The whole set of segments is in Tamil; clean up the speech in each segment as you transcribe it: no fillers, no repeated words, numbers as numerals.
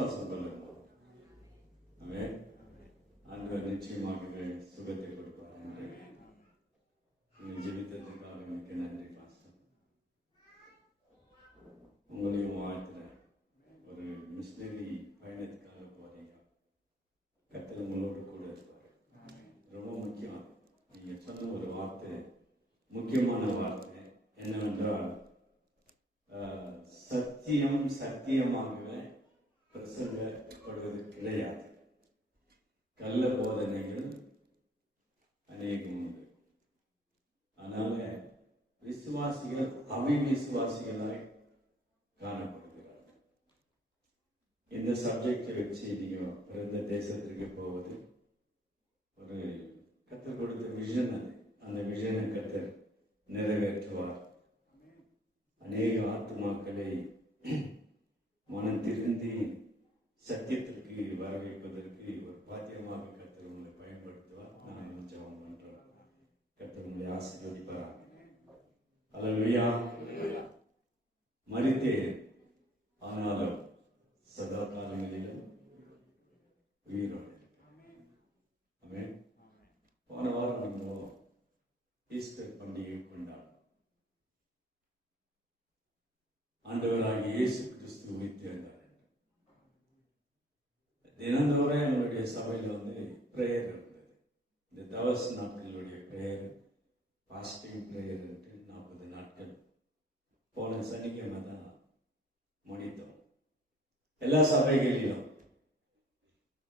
விசுவாசம் கொள்ளுங்கள். அவன் ஆண்டவர் நிச்சயமாகவே சுகத்தை கொடுப்பார் என்று ஜெபித்ததுக்காக மிக்க நன்றி பாஸ்டர். உங்களையும் வாழ்த்துறேன். ஒரு மிஷனரி பயணத்துக்காக போறீங்க. கர்த்தர் உங்களோடு கூட இருப்பார். ரொம்ப முக்கியம். நீங்க சொன்ன ஒரு வார்த்தை முக்கியமான வார்த்தை என்னவென்றால், சத்தியம் சத்தியமாகவே பிரசங்கப்படுவது கிடையாது. கள்ள போதனைகள் அநேகம் உண்டு. அதனால விசுவாசிகள் அவிசுவாசிகளாய் காணப்படுகிறார்கள். இந்த சப்ஜெக்டை வச்சு நீங்க பிறந்த தேசத்திற்கு போவது ஒரு கர்த்தர் கொடுத்த விஷன். அது அந்த விஷனை கர்த்தர் நிறைவேற்றுவார். அநேக ஆத்துமாக்களை மனம் திருந்தி சத்தியத்திற்கு வர வைப்பதற்கு ஒரு பாத்தியமாக கர்த்தர் உங்களை பயன்படுத்துவார். நான் ஜெபம் பண்றேன். கர்த்தர் உங்களை ஆசீர்வதிப்பார். அல்லேலூயா. மரித்தேன், ஆனாலும் சதா காலங்களிலும் உயிரோடு இருக்கிறேன். ஆமென். போன வாரம் நம்ம ஈஸ்டர் பண்டிகை கொண்டாடும். ஆண்டவராகிய இயேசு கிறிஸ்து உயிர்த்தெழுந்தார். தினந்தோறும் எங்களுடைய சபையில் பிரேயர் இருந்தது. இந்த தவச நாட்களுடைய பிரேயர், பாஸ்டிங் பிரேயர் 40 நாட்கள் போன சனிக்கிழமை தான் முடித்தோம். எல்லா சபைகளிலும்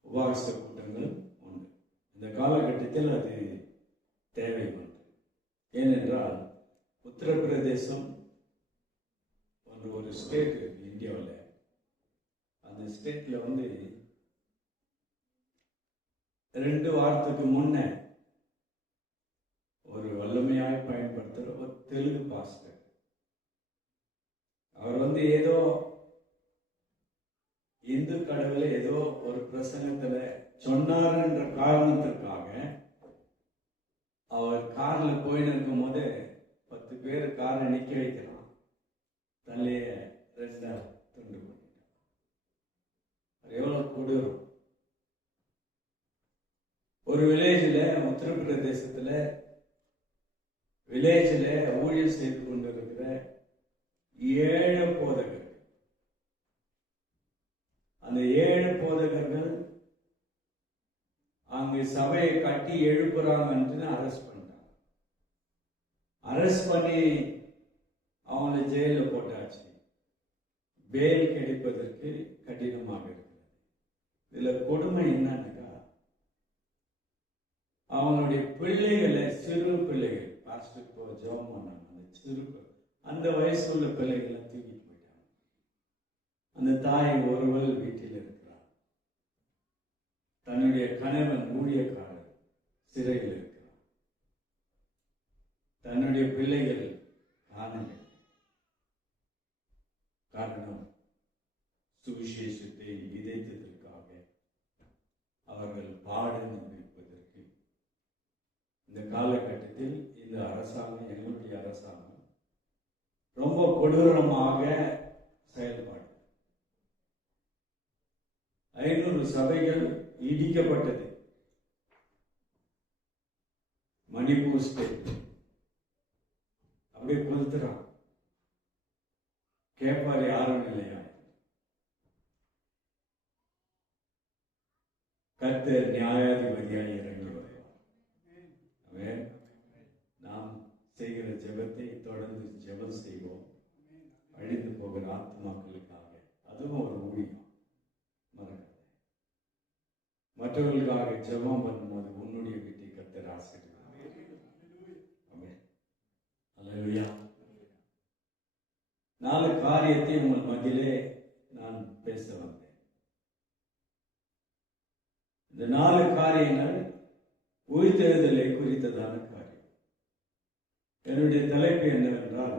உபவாச கூட்டங்கள் உண்டு. இந்த காலகட்டத்தில் அது தேவைப்பட்டது. ஏனென்றால் உத்தரப்பிரதேசம் ஒரு ஸ்டேட் இருக்கு இந்தியாவில். அந்த ஸ்டேட்ல 2 வாரத்துக்கு முன்ன ஒரு வல்லமையாய் பயன்படுத்துற ஒரு தெலுங்கு பாஸ்டர், அவர் ஏதோ இந்து கடவுளை ஏதோ ஒரு பிரசங்கத்துல சொன்னார் என்ற காரணத்திற்காக அவர் கார்ல போயின்னு இருக்கும் போது 10 பேர் காரை நிக்க வைக்கிறான். தலைய 2 துண்டு பண்ணிட்டான். எவ்வளவு கொடூரம். ஒரு வில்லேஜில், உத்தரப்பிரதேசத்துல வில்லேஜில் ஊழியர் செய்து கொண்டிருக்கிற 7 போதகர்கள், அந்த 7 போதகர்கள் அங்கு சபையை கட்டி எழுப்புறாங்கன்னு அரெஸ்ட் பண்ணிட்டாங்க. அரெஸ்ட் பண்ணி அவங்களை ஜெயிலில் போட்டாச்சு. பெயில் கிடைப்பதற்கு கடினமாக இருக்கிறது. இதுல கொடுமை என்னன்னாக்கா, அவங்களுடைய பிள்ளைகளை, சிறு பிள்ளைகள், பாஸ்டர் ஜெபம் பண்ணாங்க, அந்த சிறு அந்த வயசுள்ள பிள்ளைகளை தூக்கிட்டு போயிட்டாங்க. அந்த தாய் ஒருவள் வீட்டில் இருக்கிறார். தன்னுடைய கணவன் ஊழியக்காரர் சிறையில் இருக்கிறார். தன்னுடைய பிள்ளைகள் காணவில்லை. காரணம், சுவிசேஷத்தை விதைத்ததற்காக அவர்கள் பாடம் வைப்பதற்கு. இந்த காலகட்டத்தில் இந்த அரசாங்கம், எங்களுடைய அரசாங்கம் ரொம்ப கொடூரமாக செயல்பாடு. 500 சபைகள் இடிக்கப்பட்டது. மணிப்பூர் ஸ்டேட் அப்படியே கொளுத்துறான். கேட்பார் யாரும் இல்லையா? கர்த்தர் நியாயாதிபதியாய் இறங்கி வருவார். நாம் செய்கிற ஜெபத்தை தொடர்ந்து ஜெபம் செய்வோம். அழிந்து போகிற ஆத்மாக்களுக்காக. அதுவும் ஒரு ஊழியம். மறக்காத. மற்றவர்களுக்காக ஜெபம் பண்ணும்போது உன்னுடைய வீட்டை கர்த்தர் ஆசீர்வதிப்பார். அல்லேலூயா. 4 காரியத்தை உங்கள் மத்தியிலே நான் பேச வந்தேன். இந்த 4 காரியங்கள் உயிர்த்தெழுதலை குறித்ததான காரியம். என்னுடைய தலைப்பு என்னவென்றால்,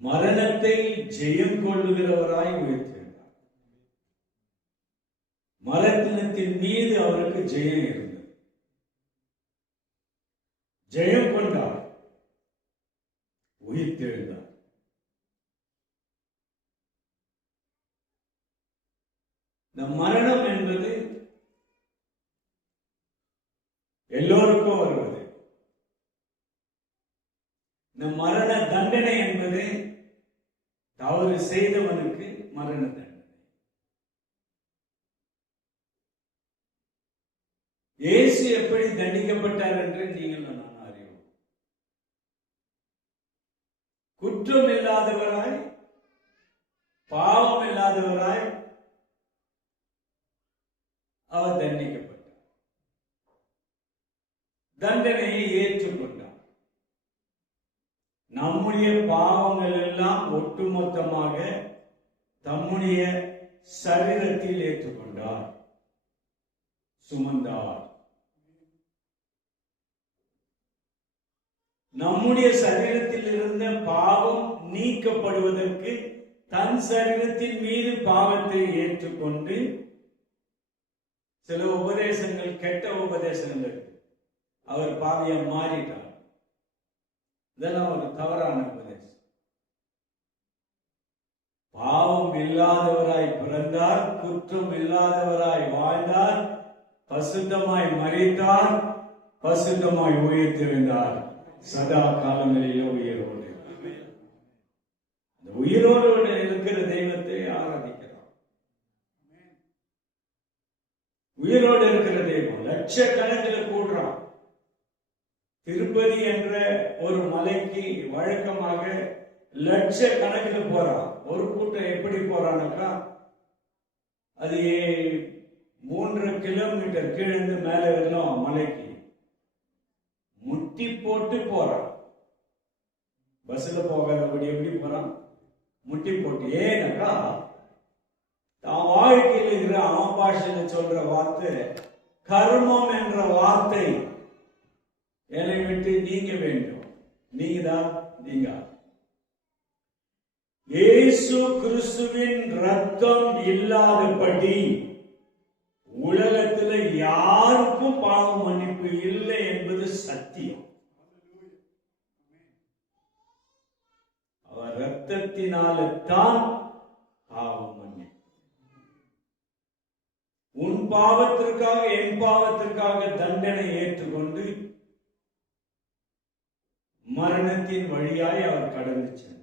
மரணத்தை ஜெயம் கொள்ளுகிறவராய் உயிர்த்தெழுந்தார். மரணத்தின் மீது அவருக்கு ஜெயம் இருந்தது. ஜெயம் கொண்டார். என்பது எல்லோருக்கும் வருவது. இந்த மரண தண்டனை என்பது தவறு செய்தவனுக்கு மரண தண்டனை. இயேசு எப்படி தண்டிக்கப்பட்டார் என்று நீங்கள் நான் அறிவோம். குற்றம் இல்லாதவராய், பாவம் இல்லாதவராய் அவர் தண்டிக்கப்பட்டார். தண்டனையை ஏற்றுக்கொண்டார். நம்முடைய பாவங்கள் எல்லாம் ஒட்டுமொத்தமாக தம்முடைய சரீரத்தில் ஏற்றுக்கொண்டார், சுமந்தார். நம்முடைய சரீரத்தில் இருந்த பாவம் நீக்கப்படுவதற்கு தன் சரீரத்தின் மீது பாவத்தை ஏற்றுக்கொண்டு, சில உபதேசங்கள் கெட்ட உபதேசங்கள் இருக்கு, அவர் பாவியா மாறிட்டார். இதெல்லாம் ஒரு தவறான உபதேசம். பாவம் இல்லாதவராய் பிறந்தார், குற்றம் இல்லாதவராய் வாழ்ந்தார், பசுத்தமாய் மரித்தார், பசுத்தமாய் உயிர்த்தெழுந்தார், சதா காலங்களிலே உயிரோடு. அந்த உயிரோடு இருக்கிற தெய்வத்தை ஆராதிக்கிறார். உயிரோடு இருக்கிற தெய்வம் லட்சக்கணக்கில் கூடுறான். திருப்பதி என்ற ஒரு மலைக்கு வழக்கமாக லட்சக்கணக்கில் போறான். ஒரு கூட்டம் எப்படி போறான்னாக்கா, அது 3 கிலோமீட்டர் கீழே மேல வரலாம் மலைக்கு முட்டி போட்டு போறான். பஸ்ல போகாதபடி எப்படி போறான்? முட்டி போட்டு. ஏன்னாக்கா தான் வாழ்க்கையில் இருக்கிற அவன் பாஷையில சொல்ற வார்த்தை கர்மம் என்ற வார்த்தை என்னை விட்டு நீங்க வேண்டும். நீங்க இயேசு கிறிஸ்துவின் ரத்தம் இல்லாதபடி உலகத்துல யாருக்கும் பாவ மன்னிப்பு இல்லை என்பது சத்தியம். அவர் ரத்தத்தினால்தான் பாவம் மன்னிப்பு. உன் பாவத்திற்காக என் பாவத்திற்காக தண்டனை ஏற்றுக்கொண்டு மரணத்தின் வழியாய் அவர் கடந்து சென்றார்.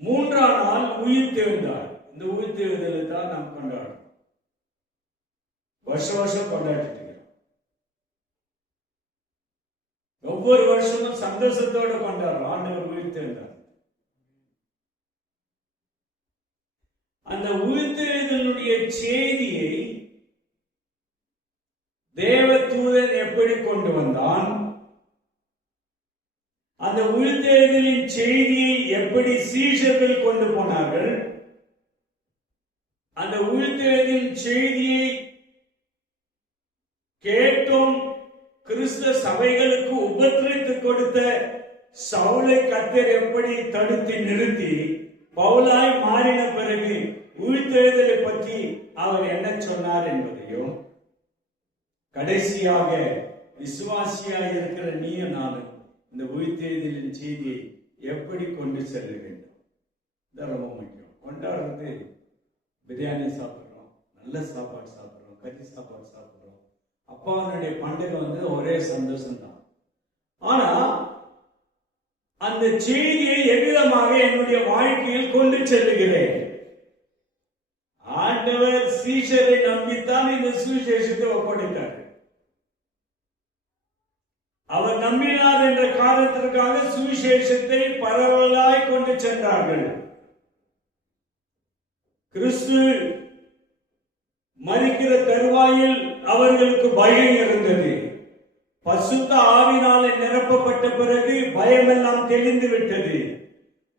மூன்றாம் நாள் உயிர் தெழுந்தார். இந்த உயிர் தெழுதலை தான் நாம் கொண்டாடுறோம். வருஷம் கொண்டாடிட்டு இருக்கிறோம். ஒவ்வொரு வருஷமும் சந்தோஷத்தோடு கொண்டாடுறோம். ஆண்டவர் உயிர் தெழுந்தார். அந்த உயிர் தெழுதலுடைய செய்தியை தேவதூதன் எப்படி கொண்டு வந்தான், அந்த உயிர்த்தெழுதலின் செய்தியை எப்படி சீஷர்கள் கொண்டு போனார்கள், அந்த உயிர்த்தெழுதலின் செய்தியை கேட்டும் கிறிஸ்தவ சபைகளுக்கு உபத்திரித்து கொடுத்த சவுலை கர்த்தர் எப்படி தடுத்து நிறுத்தி பவுலாய் மாறின பிறகு உயிர்த்தெழுதலை பற்றி அவர் என்ன சொன்னார் என்பதையும், கடைசியாக விசுவாசியாக இருக்கிற நீயும் நானும் இந்த உயிர்த்தெழுதலின் செய்தியை எப்படி கொண்டு செல்ல வேண்டும். இது ரொம்ப முக்கியம். கொண்டாடுறது பிரியாணி சாப்பிட்றோம், நல்ல சாப்பாடு சாப்பிட்றோம், கறி சாப்பாடு சாப்பிட்றோம். அப்பாவனுடைய பண்டிகை ஒரே சந்தோஷம்தான். ஆனா அந்த செய்தியை எவ்விதமாக என்னுடைய வாழ்க்கையில் கொண்டு செல்லுகிறேன். ஆண்டவர் சீஷரை நம்பித்தான் இந்த சுவிசேஷத்தை ஒப்படைத்தார். அவர் நம்பினார் என்ற காரணத்திற்காக சுவிசேஷத்தை பரவலாய் கொண்டு சென்றார்கள். கிறிஸ்து மரிக்கிற தருவாயில் அவர்களுக்கு பயம் இருந்தது. பசுத்த ஆவினாலே நிரப்பப்பட்ட பிறகு பயமெல்லாம் தெளிந்து விட்டது.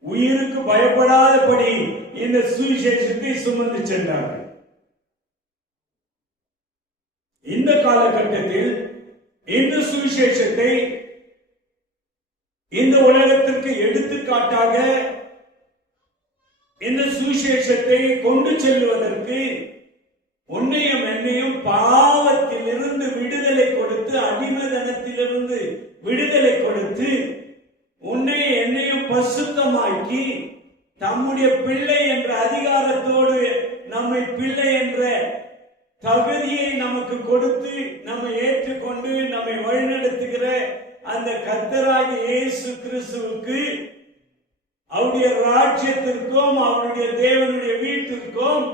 உயிருக்கு பயப்படாதபடி இந்த சுவிசேஷத்தை சுமந்து சென்றார்கள். இந்த காலகட்டத்தில் இந்த சுவிசேஷத்தை இந்த உலகத்திற்கு எடுத்துக்காட்டாக இந்த சுவிசேஷத்தை கொண்டு செல்வதற்கு உன்னையும் என்னையும் பாவத்திலிருந்து விடுதலை கொடுத்து, அடிமைத்தனத்திலிருந்து விடுதலை கொடுத்து, உன்னை என்னையும் பசுத்தமாக்கி தம்முடைய பிள்ளை என்ற அதிகாரத்தோடு நம்மை பிள்ளை என்ற தகுதியை நமக்கு கொடுத்து நம்மை ஏற்றுக்கொண்டு நம்மை வழிநடத்துகிற அந்த கர்த்தராகிய இயேசு கிறிஸ்துவுக்கு, அவருடைய ராஜ்யத்திற்கும் அவருடைய தேவனுடைய வீட்டிற்கும்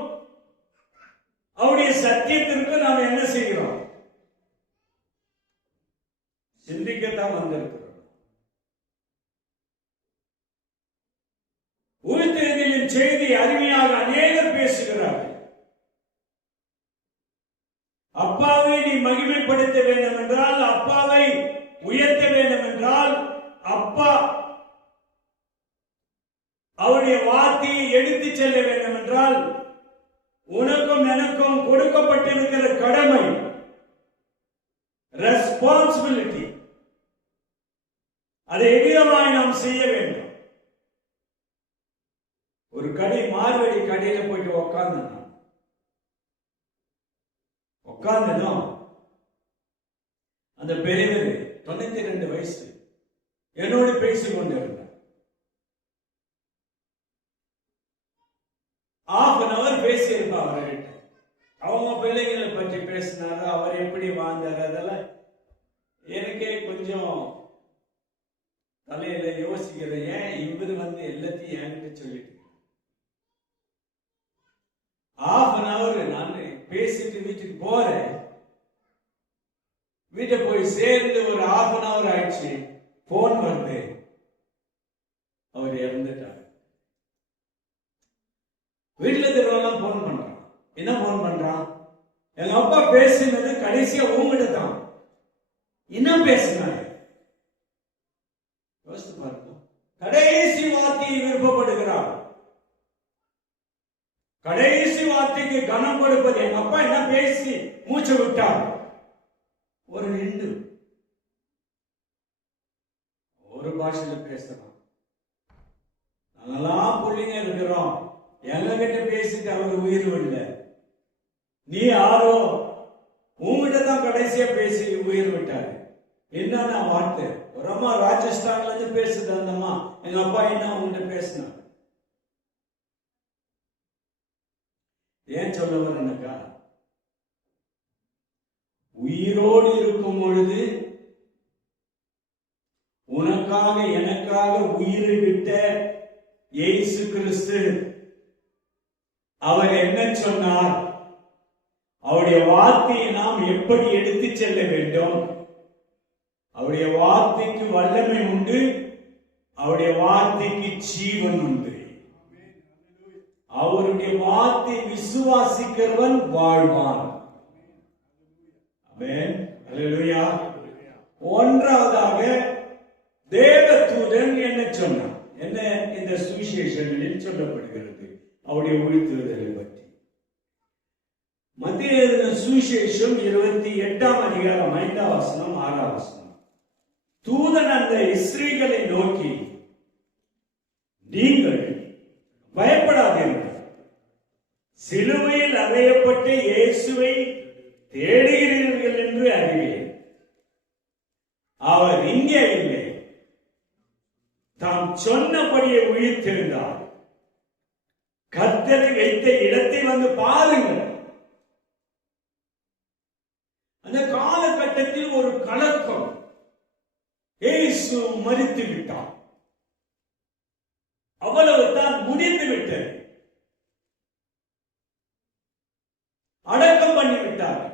அவருடைய சத்தியத்திற்கும் நாம் என்ன செய்கிறோம்? சிந்திக்கத்தான் வந்திருக்கிறோம். உயிர்த்தெழுதலின் செய்தி அருமையாக அநேகர் பேசுகிறார்கள். அப்பாவை நீ மகிமைப்படுத்த வேண்டும் என்றால், அப்பாவை உயர்த்த வேண்டும் என்றால், அப்பா அவருடைய வார்த்தையை எடுத்து செல்ல வேண்டும் என்றால், உனக்கும் எனக்கும் கொடுக்கப்பட்டிருக்கிற கடமை, ரெஸ்பான்சிபிலிட்டி, அதை எவ்விதமாய் நாம் செய்ய வேண்டும். ஒரு கடை, மார்வெடி கடையில போயிட்டு உட்கார்ந்தோம். அந்த பெரியவர் 92 வயசு என்னோடு பேசிக் கொண்டிருந்தார். ½ பேசியிருப்பா அவர்கிட்ட. அவங்க பிள்ளைகளை பற்றி பேசினாரு, அவர் எப்படி வாழ்ந்தார், அதெல்லாம் எனக்கே கொஞ்சம் தலையில யோசிக்கிறேன். ஏன் இவரு எல்லாத்தையும் என்கிட்ட சொல்லிட்டு ½ நான் பேசிட்டு வீட்டுக்கு போறேன். வீட்டை போய் சேர்ந்து ஒரு ½ ஆயிடுச்சு. போன் வருது, அவர் இறந்துட்டார். வீட்டுல திருவெல்லாம் போன் பண்றான். என்ன போன் பண்றான்? எங்க அப்பா பேசினது கடைசியா உங்ககிட்ட தான். என்ன பேசினாரு யோசித்து பாருங்க. கடைசி வார்த்தையை விருப்பப்படுகிறார். கடைசி வார்த்தைக்கு கனம் கொடுப்பது. எங்க அப்பா என்ன பேசி மூச்சு விட்டார்? ஒரு இந்து ஒரு பாஷையில பேசலாம். நாங்கெல்லாம் பிள்ளைங்க இருக்கிறோம். எங்க கிட்ட பேசிட்டு அவர் உயிர் விடல. நீ யாரோ? உங்ககிட்ட தான் கடைசியா பேசி உயிர் விட்டாரு. என்னன்னா வார்த்தை? ஒரு அம்மா ராஜஸ்தான்ல இருந்து பேசுது. அந்த அம்மா, எங்க அப்பா என்ன உங்ககிட்ட பேசினார்? ஏன் சொல்ல வரேன்னாக்கா, உயிரோடு இருக்கும் பொழுது உனக்காக எனக்காக உயிரை விட்ட இயேசு கிறிஸ்து அவர் என்ன சொன்னார்? அவருடைய வார்த்தையை நாம் எப்படி எடுத்து செல்ல வேண்டும்? அவருடைய வார்த்தைக்கு வல்லமை உண்டு, அவருடைய வார்த்தைக்கு ஜீவன் உண்டு. அவருடைய வார்த்தை விசுவாசிக்கிறவன் வாழ்வான். ஆமென், அல்லேலூயா. ஒன்றாவதாக தேவதூதன் என்ன சொன்னார்? என்ன இந்த சுவிசேஷங்களில் சொல்லப்படுகிறது அவருடைய உயிர்த்தெழுதலை பற்றி. மத்திய எழுதின சுவிசேஷம் 28ஆம் அதிகாரம் 5ஆம் வசனம் 6ஆம் வசனம். தூதன் அந்த ஸ்திரீகளை நோக்கி, நீங்கள் பயப்படாதீர்கள், சிலுவையில் அறையப்பட்ட இயேசுவை தேடுகிறீர்கள் என்று அறிவேன். அவர் இங்கே இல்லை, தாம் சொன்னபடியே உயிர்த்தெழுந்தார். கர்த்தர் வைத்த இடத்தை வந்து பாருங்கள். அந்த காலகட்டத்தில் ஒரு கலக்கம். இயேசு மரித்து விட்டார், அவ்வளவு தான், முடிந்து விட்டது. அடக்கம் பண்ணிவிட்டார்.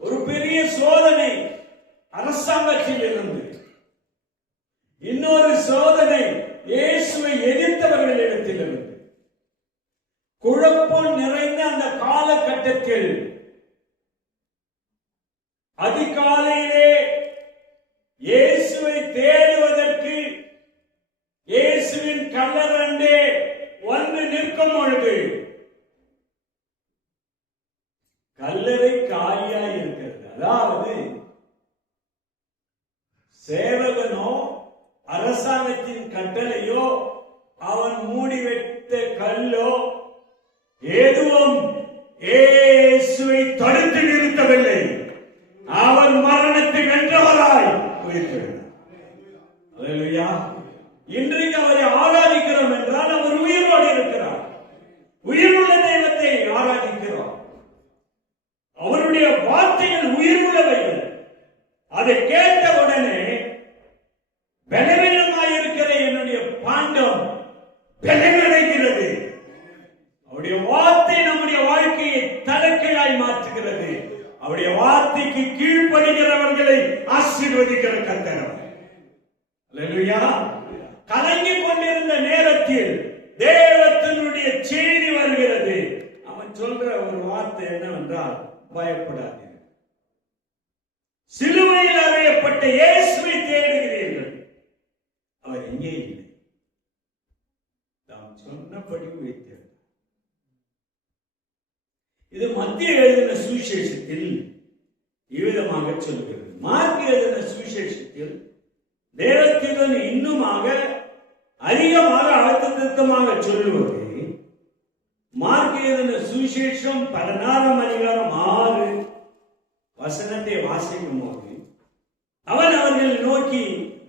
ஒரு பெரிய சோதனை அரசாங்கத்தில் இருந்து, இன்னொரு சோதனை இயேசுவை எதிர்த்தவர்களிடத்தில் இருந்து. குழப்பம் நிறைந்த அந்த காலகட்டத்தில் அதிகாலையிலே இயேசுவை தேடுவதற்கு இயேசுவின் கல்லறையண்டே வந்து நிற்கும் பொழுது கல்லறை காலியாய் இருக்கிறது. அதாவது சேவகனோ அரசாங்கத்தின் கட்டளையோ அவன் மூடி வைத்த கல்லோ எதுவும் இயேசுவை தடுத்து நிறுத்தவில்லை. அவர் மரணத்தை வென்றவராய் உயிர்த்தெழுந்தார். அல்லேலூயா. இன்றைக்கு அவரை ஆராதிக்கிறோம் என்றால் அவர் உயிரோடு இருக்கிறார். உயிருள்ள தெய்வத்தை ஆராதிக்கிறோம். அவருடைய வார்த்தைகள் உயிருள்ளவைகள். அதை கேட்ட உடனே பலவீனமாயிருக்கிற என்னுடைய பாண்டம் பலனடைகிறது. அவருடைய வார்த்தை நம்முடைய வாழ்க்கையை தலைகீழாய் மாற்றுகிறது. அவருடைய வார்த்தைக்கு கீழ்ப்படுகிறவர்களை ஆசீர்வதிக்கிற கர்த்தர். அல்லேலூயா. கலங்கிக் கொண்டிருந்த நேரத்தில் தேவத்தினுடைய செய்தி வருகிறது. அவன் சொல்ற ஒரு வார்த்தை என்னவென்றால், பயப்படாதீர்கள். சிலுவையில் அறையப்பட்ட இயேசுவை தேடுகிறீர்கள், அவர் எங்கே இல்லை, தாம் சொன்னபடி வைத்தார். இது மத்திய எழுதின சுவிசேஷத்தில் இவ்விதமாக சொல்கிறது. மார்க் எழுதின சுவிசேஷத்தில் தேவத்தின் இன்னுமாக அதிகமாக அழுத்தமாக சொல்லுவது, மார்க் எழுதின சுவிசேஷம் 16ஆம் அதிகாரம் 6 வசனத்தை வாசிக்கும் போது, அவன் அவர்கள் நோக்கி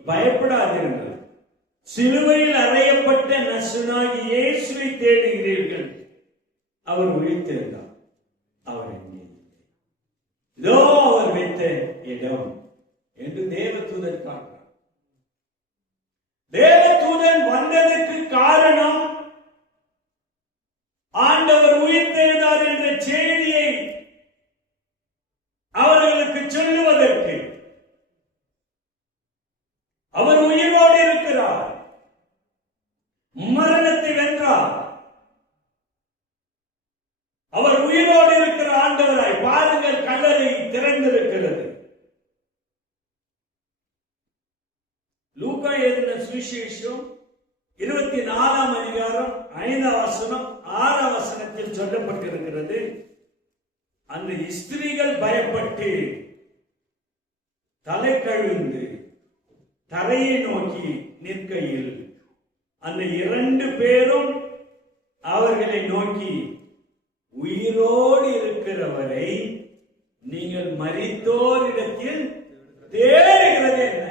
பயப்படாதீர்கள், சிலுவையில் அறையப்பட்ட நசுனாகி இயேசுவை தேடுகிறீர்கள், அவர் உயிர்த்தெழுந்தார், அவர் எங்கே, இதோ அவர் வைத்த இடம் என்று தேவதூதன் காட்டுறார். தேவதூதன் வந்ததற்கு காரணம் ஆண்டவர் உயிர்த்தெழுந்தார் என்ற செய்தியை அவர்களுக்கு சொல்லுவதற்கு. அவர் உயிரோடு இருக்கிறார், மரணத்தை வென்றார், அவர் உயிரோடு இருக்கிற ஆண்டவராய். பாருங்கள், கல்லறை திறந்திருக்கிறது. லூக்கா எழுதின சுவிசேஷம் 24ஆம் அதிகாரம் 5ஆம் வசனம் 6ஆம் வசனத்தில் சொல்லப்பட்டிருக்கிறது. அந்த ஸ்திரீகள் பயப்பட்டு தலை கழுந்து தரையை நோக்கி நிற்கையில் அந்த 2 பேரும் அவர்களை நோக்கி, உயிரோடு இருக்கிறவரை நீங்கள் மரித்தோரிடத்தில் தேடுகிறது என்ன?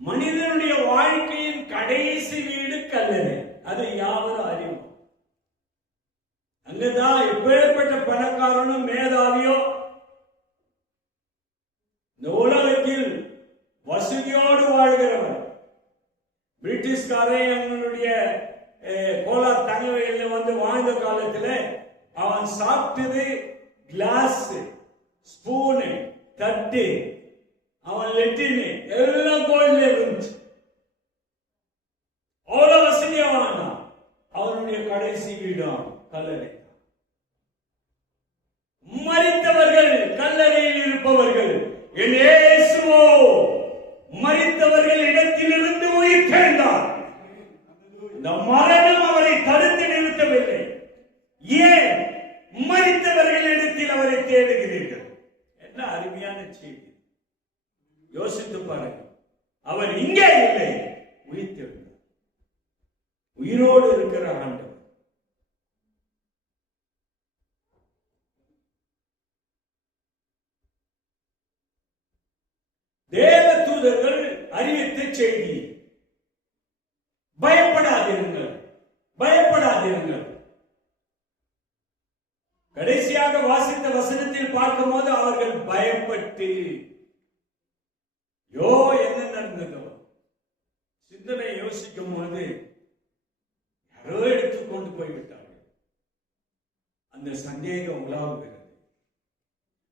மனிதனுடைய வாழ்க்கையின் கடைசி வீடு கல்லறை. அது யாவரும் அறிவோம். அங்கதான் எப்பேற்பட்ட பணக்காரனும் மேதாவியோ இந்த உலகத்தில் வசதியோடு வாழ்கிறவன், பிரிட்டிஷ்காரே அவனுடைய கோலா தங்கவையில் வந்து வாழ்ந்த காலத்தில் அவன் சாப்பிட்டது கிளாஸ், ஸ்பூனு, தட்டு, அவன் லெட்டின் எல்லாம் கோயில இருந்துச்சு. அவ்வளவு வசதியாவான். அவனுடைய கடைசி வீடும் கல்லறை. மரித்தவர்கள் கல்லறையில் இருப்பவர்கள், என் இயேசுவோ மரித்தவர்கள் இடத்திலிருந்து உயிர் தெழுந்தார். இந்த மரணம் அவரை தடுத்து நிறுத்தவில்லை. ஏன் மரித்தவர்கள் இடத்தில் அவரை தேடுகிறீர்கள்? என்ன அருமையான செய்தி. யோசித்து பாருங்கள். அவர் இங்கே இல்லை, உயிர்த்தெழுந்தார். உயிரோடு இருக்கிற ஆண்டவர். தேவதூதர்கள் அறிவித்த செய்தி, பயப்படாதீர்கள், பயப்படாதீர்கள். கடைசியாக வாசித்த வசனத்தில் பார்க்கும் போது அவர்கள் பயப்பட்டு, யோ என்ன நடந்ததோ சிந்தனை யோசிக்கும் போது யாரோ எடுத்துக்கொண்டு போய்விட்டார்கள். அந்த சந்தேகம் உலாவுகிறது.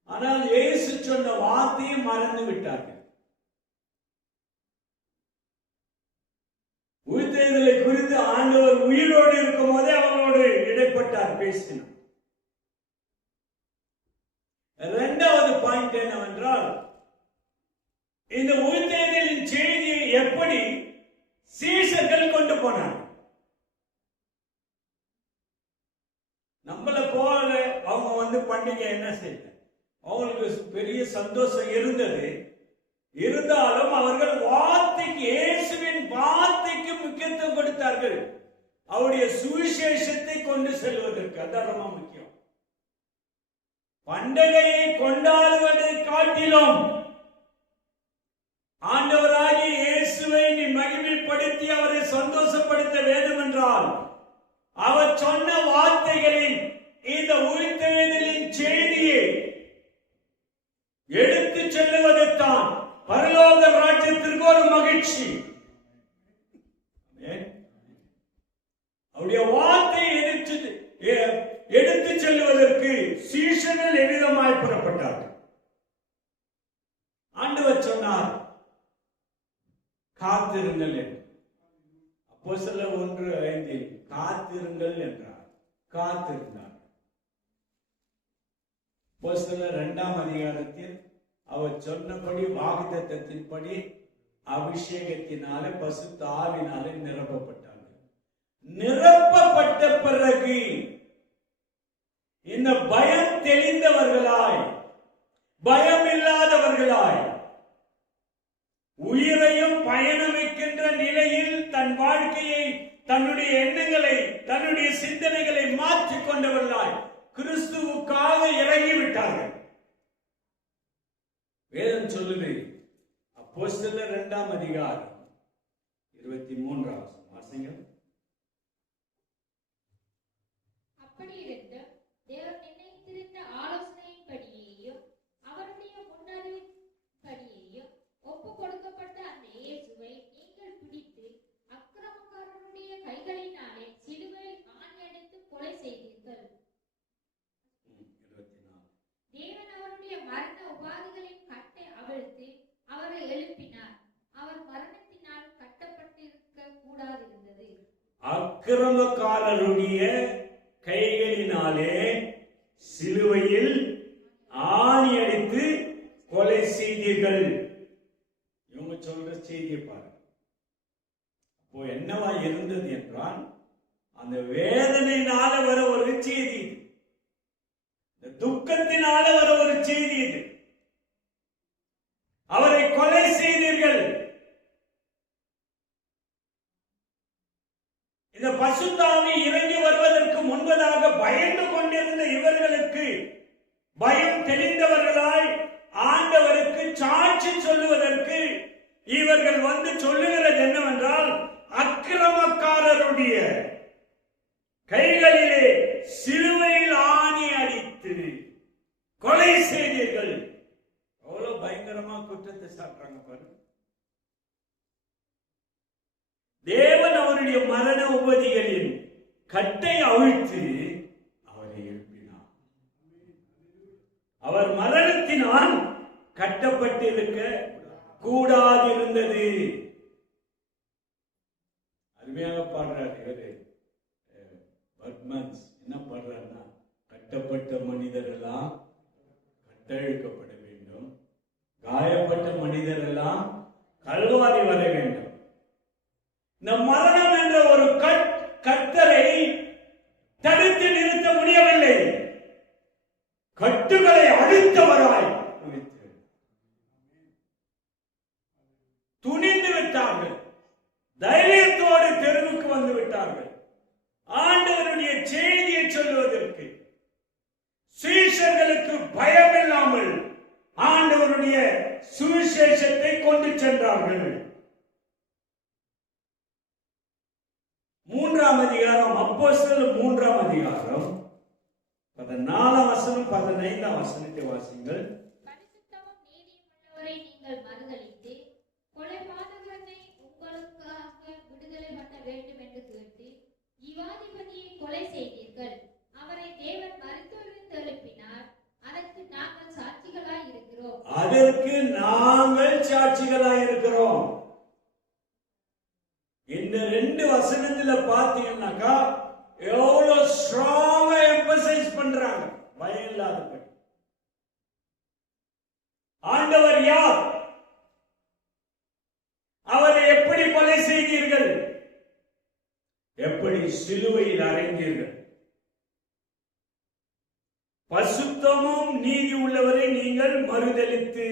ஆனால் இயேசு சொன்ன வார்த்தையை மறந்து விட்டார்கள். உயிர்த்தெழுதலை குறித்து ஆண்டவர் உயிரோடு இருக்கும் போதே அவர்களோடு இடைப்பட்டார், பேசினார். இரண்டாவது பாயிண்ட் என்னவென்றால், இந்த உயிர்த்தெழுதலின் செய்தியை எப்படி சீஷர்கள் கொண்டு போனார். நம்மள போல அவங்க வந்து பண்டிகை என்ன செய்யல, அவங்களுக்கு பெரிய சந்தோஷம் இருந்தது. இருந்தாலும் அவர்கள் வார்த்தைக்கு, இயேசுவின் வார்த்தைக்கு முக்கியத்துவம் கொடுத்தார்கள். அவருடைய சுவிசேஷத்தை கொண்டு செல்வதற்கு. அதான் ரொம்ப முக்கியம். பண்டிகையை கொண்டாடுவதை காட்டிலும் ஆண்டவராகிய இயேசுவை நீ மகிமைப்படுத்தி அவரை சந்தோஷப்படுத்த வேண்டும் என்றால் அவர் சொன்ன வார்த்தைகளில் இந்த உயிர்த்தெழுதலின் செய்தியை எடுத்து செல்லுவதைத்தான் பரலோக ராஜ்யத்திற்கு ஒரு மகிழ்ச்சி. அவருடைய வார்த்தையை எடுத்து செல்லுவதற்கு சீஷர்கள் எவ்விதமாய் புறப்பட்டார்கள். ஆண்டவர் சொன்னார், காத்திருங்கள் என்று. அப்போஸ்தலர் 1:5 காத்திருங்கள் என்றார். காத்திருந்தார். அப்போஸ்தலர் 2ஆம் அதிகாரத்தில் அவர் சொன்னபடி வாக்குத்தத்தத்தின்படி அபிஷேகத்தினாலே பரிசுத்த ஆவியினாலே நிரப்பப்பட்டார்கள். நிரப்பப்பட்ட பிறகு இந்த பயம் தெளிந்தவர்களாய், பயம் இல்லாதவர்களாய், உயிரையும் பயணமிக்கின்ற நிலையில் தன் வாழ்க்கையை, தன்னுடைய எண்ணங்களை, தன்னுடைய சிந்தனைகளை மாற்றிக் கொண்டவர்களாய் கிறிஸ்துவுக்காக இறங்கிவிட்டார்கள். வேதம் சொல்லுது, அப்போஸ்தலர் 2ஆம் அதிகாரம் 23 வாசிங்க. அப்படி இருந்து தேவன் நினைத்திருந்த ஆலோசனையின்படியேயும் அவருடைய முன்னறிவின்படியேயும் ஒப்பு கொடுக்கப்பட்ட அந்த இயேசுவை நீங்கள் பிடித்து அக்கிரமக்காரருடைய கைகளினாலே சிலுவையில் ஆணியடித்து கொலை செய்தீர்கள். தேவன் அவருடைய மரண உபாதிகளின் கட்டை அவிழ்த்து அவரை எழுப்பினார். அவர் மரணத்தினால் கட்டப்பட்டிருக்க கூடாதிருந்தது. அக்கிரமக்காரருடைய கைகளினாலே சிலுவையில் ஆணி அடித்து கொலை செய்தீர்கள். இவங்க சொல்ற செய்தியை பாருங்க. அப்போ என்னவா இருந்தது என்றால், அந்த வேதனையினால வர ஒரு செய்தி, துக்கத்தினால வர ஒரு செய்தி இது. அவரை கொலை செய்தீர்கள். இந்த பரிசுத்த ஆவி இறங்கி வருவதற்கு முன்பதாக பயந்து கொண்டிருந்த இவர்களுக்கு பயம் தெளிந்தவர்களாய் ஆண்டவருக்கு சாட்சி சொல்லுவதற்கு இவர்கள் வந்து சொல்லுகிறது என்னவென்றால், அக்கிரமக்காரருடைய கைகளிலே சிலுவையில் ஆணி அடித்து கொலை செய்தீர்கள். அவ்வளவு பயங்கரமா குற்றத்தை சாட்டுறாங்க பாருங்க. தேவன் அவருடைய மரண உபதிகளின் கட்டை அவிழ்த்து அவரை எழுப்பினார். அவர் மரணத்தினால் கட்டப்பட்டிருக்க கூடாதிருந்தது. அருமையாக பாடுறார் இவரு பத்மன்ஸ். என்ன பாடுறாருன்னா, கட்டப்பட்ட மனிதர் எல்லாம் கட்டழுக்கப்பட வேண்டும், காயப்பட்ட மனிதர் எல்லாம் கல்வாரி வர வேண்டும். இந்த மரணம் என்ற ஒரு கட்டரை தடுத்து நிறுத்த முடியவில்லை. கட்டுகளை அழித்தவராய் துணிந்து விட்டார்கள். தைரியத்தோடு தெருவுக்கு வந்து விட்டார்கள். ஆண்டவருடைய செய்தியை சொல்லுவதற்கு சீஷர்களுக்கு பயமில்லாமல் ஆண்டவருடைய சுவிசேஷத்தை கொண்டு சென்றார்கள். 3ஆம் அதிகாரம், அப்போஸ்தலர் 3ஆம் அதிகாரம் 14ஆம் வசனம் 15ஆம் வசனத்தை வாசிங்கள். பரிசுத்தமும் நீதியும் உள்ளவரை நீங்கள் மறுதலித்து கொலைபாதகனை உங்களுக்காக விடுதலை பண்ண வேண்டும் என்று கேட்டு ஜீவாதிபதியை கொலை செய்தீர்கள். அவரை தேவன் மரித்தோரிலிருந்து எழுப்பினார். அதற்கு நாங்கள் சாட்சிகளாய் இருக்கிறோம். அதற்கு நாங்கள் சாட்சிகளாய் இருக்கிறோம். இந்த 2 வசனத்துல பாத்தீங்கன்னாக்கா எவ்வளவு ஸ்ட்ராங்கா எம்பசைஸ் பண்றாங்க. பயம் இல்லாதபடி. ஆண்டவர் யார்? அவரை எப்படி கொலை செய்தீர்கள்? எப்படி சிலுவையில் அறைந்தீர்கள்? பரிசுத்தமும் நீதி உள்ளவரை நீங்கள் மறுதலித்து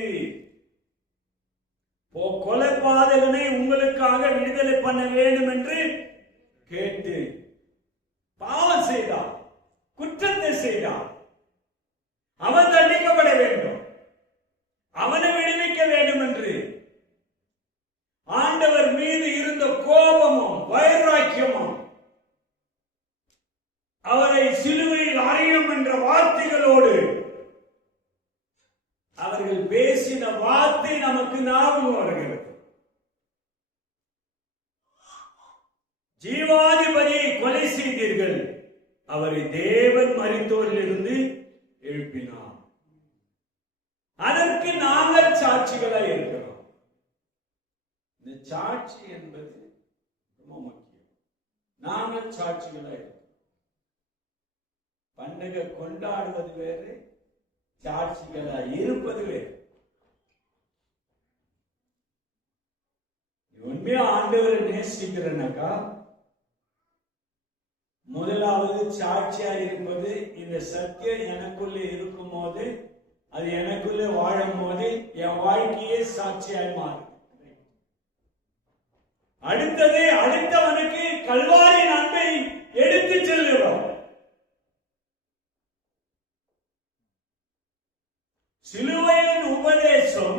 கொலைபாதகனை உங்களுக்காக விடுதலை பண்ண வேண்டும் என்று கேட்டு பாவம் செய்தார், குற்றத்தை செய்தார். அவன் தண்டிக்கப்பட வேண்டும், அவனை விடுவிக்க வேண்டும் என்று இருந்த கோபமும் வைராக்கியமும், அவரை சிலுவையில் அறையும் என்ற வார்த்தைகளோடு அவர்கள் பேசின வார்த்தை நமக்கு ஞாபகம் வருகிறது. ஜீவாதிபதியை கொலை செய்தீர்கள், அவரை தேவன் மரித்தோரிலிருந்து எழுப்பினார். அதற்கு நாங்கள் சாட்சிகளாய் இருக்கிறோம். இந்த சாட்சி என்பது ரொம்ப முக்கியம். நாங்கள் சாட்சிகளாய் இருக்கிறோம். பண்டிகை கொண்டாடுவது வேறு, சாட்சிகளாய் இருப்பது வேறு. உண்மையா ஆண்டவரை நேசிக்கிறேன்னாக்கா, முதலாவது சாட்சியா இருப்பது, இந்த சத்தியம் எனக்குள்ளே இருக்கும் போது, அது எனக்குள்ளே வாழும் போது என் வாழ்க்கையே சாட்சியாய் மாறும். அடுத்தது, அடுத்தவனுக்கு கல்வாரியின் அன்பை எடுத்து செல்லுவோம். சிலுவையின் உபதேசம்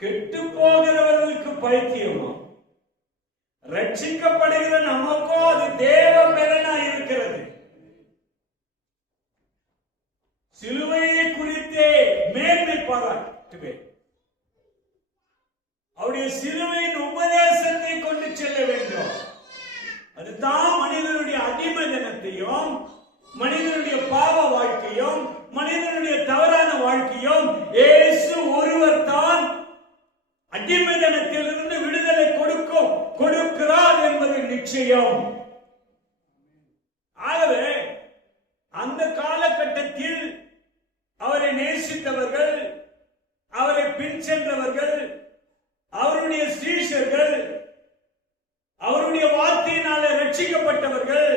கெட்டு போகிறவர்களுக்கு பைத்தியமும், ரட்சிக்கப்படுகிற நமக்கோ அது தேவ பலனா இருக்கிறது. சிலுவையை குறித்தே மேன்மை பாராட்டுவேன். அவருடைய சிலுவையின் உபதேசத்தை கொண்டு செல்ல வேண்டும். அதுதான் மனிதனுடைய அடிமை தினத்தையும், மனிதனுடைய பாவ வாழ்க்கையும், மனிதனுடைய தவறான வாழ்க்கையும் இயேசு ஒருவர் தான் அடிமைத்தனத்திலிருந்து விடுதலை கொடுக்கிறார் என்பது நிச்சயம். ஆகவே அந்த காலகட்டத்தில் அவரை நேசித்தவர்கள், அவரை பின் சென்றவர்கள், அவருடைய சீஷர்கள், அவருடைய வார்த்தையினாலே ரட்சிக்கப்பட்டவர்கள்,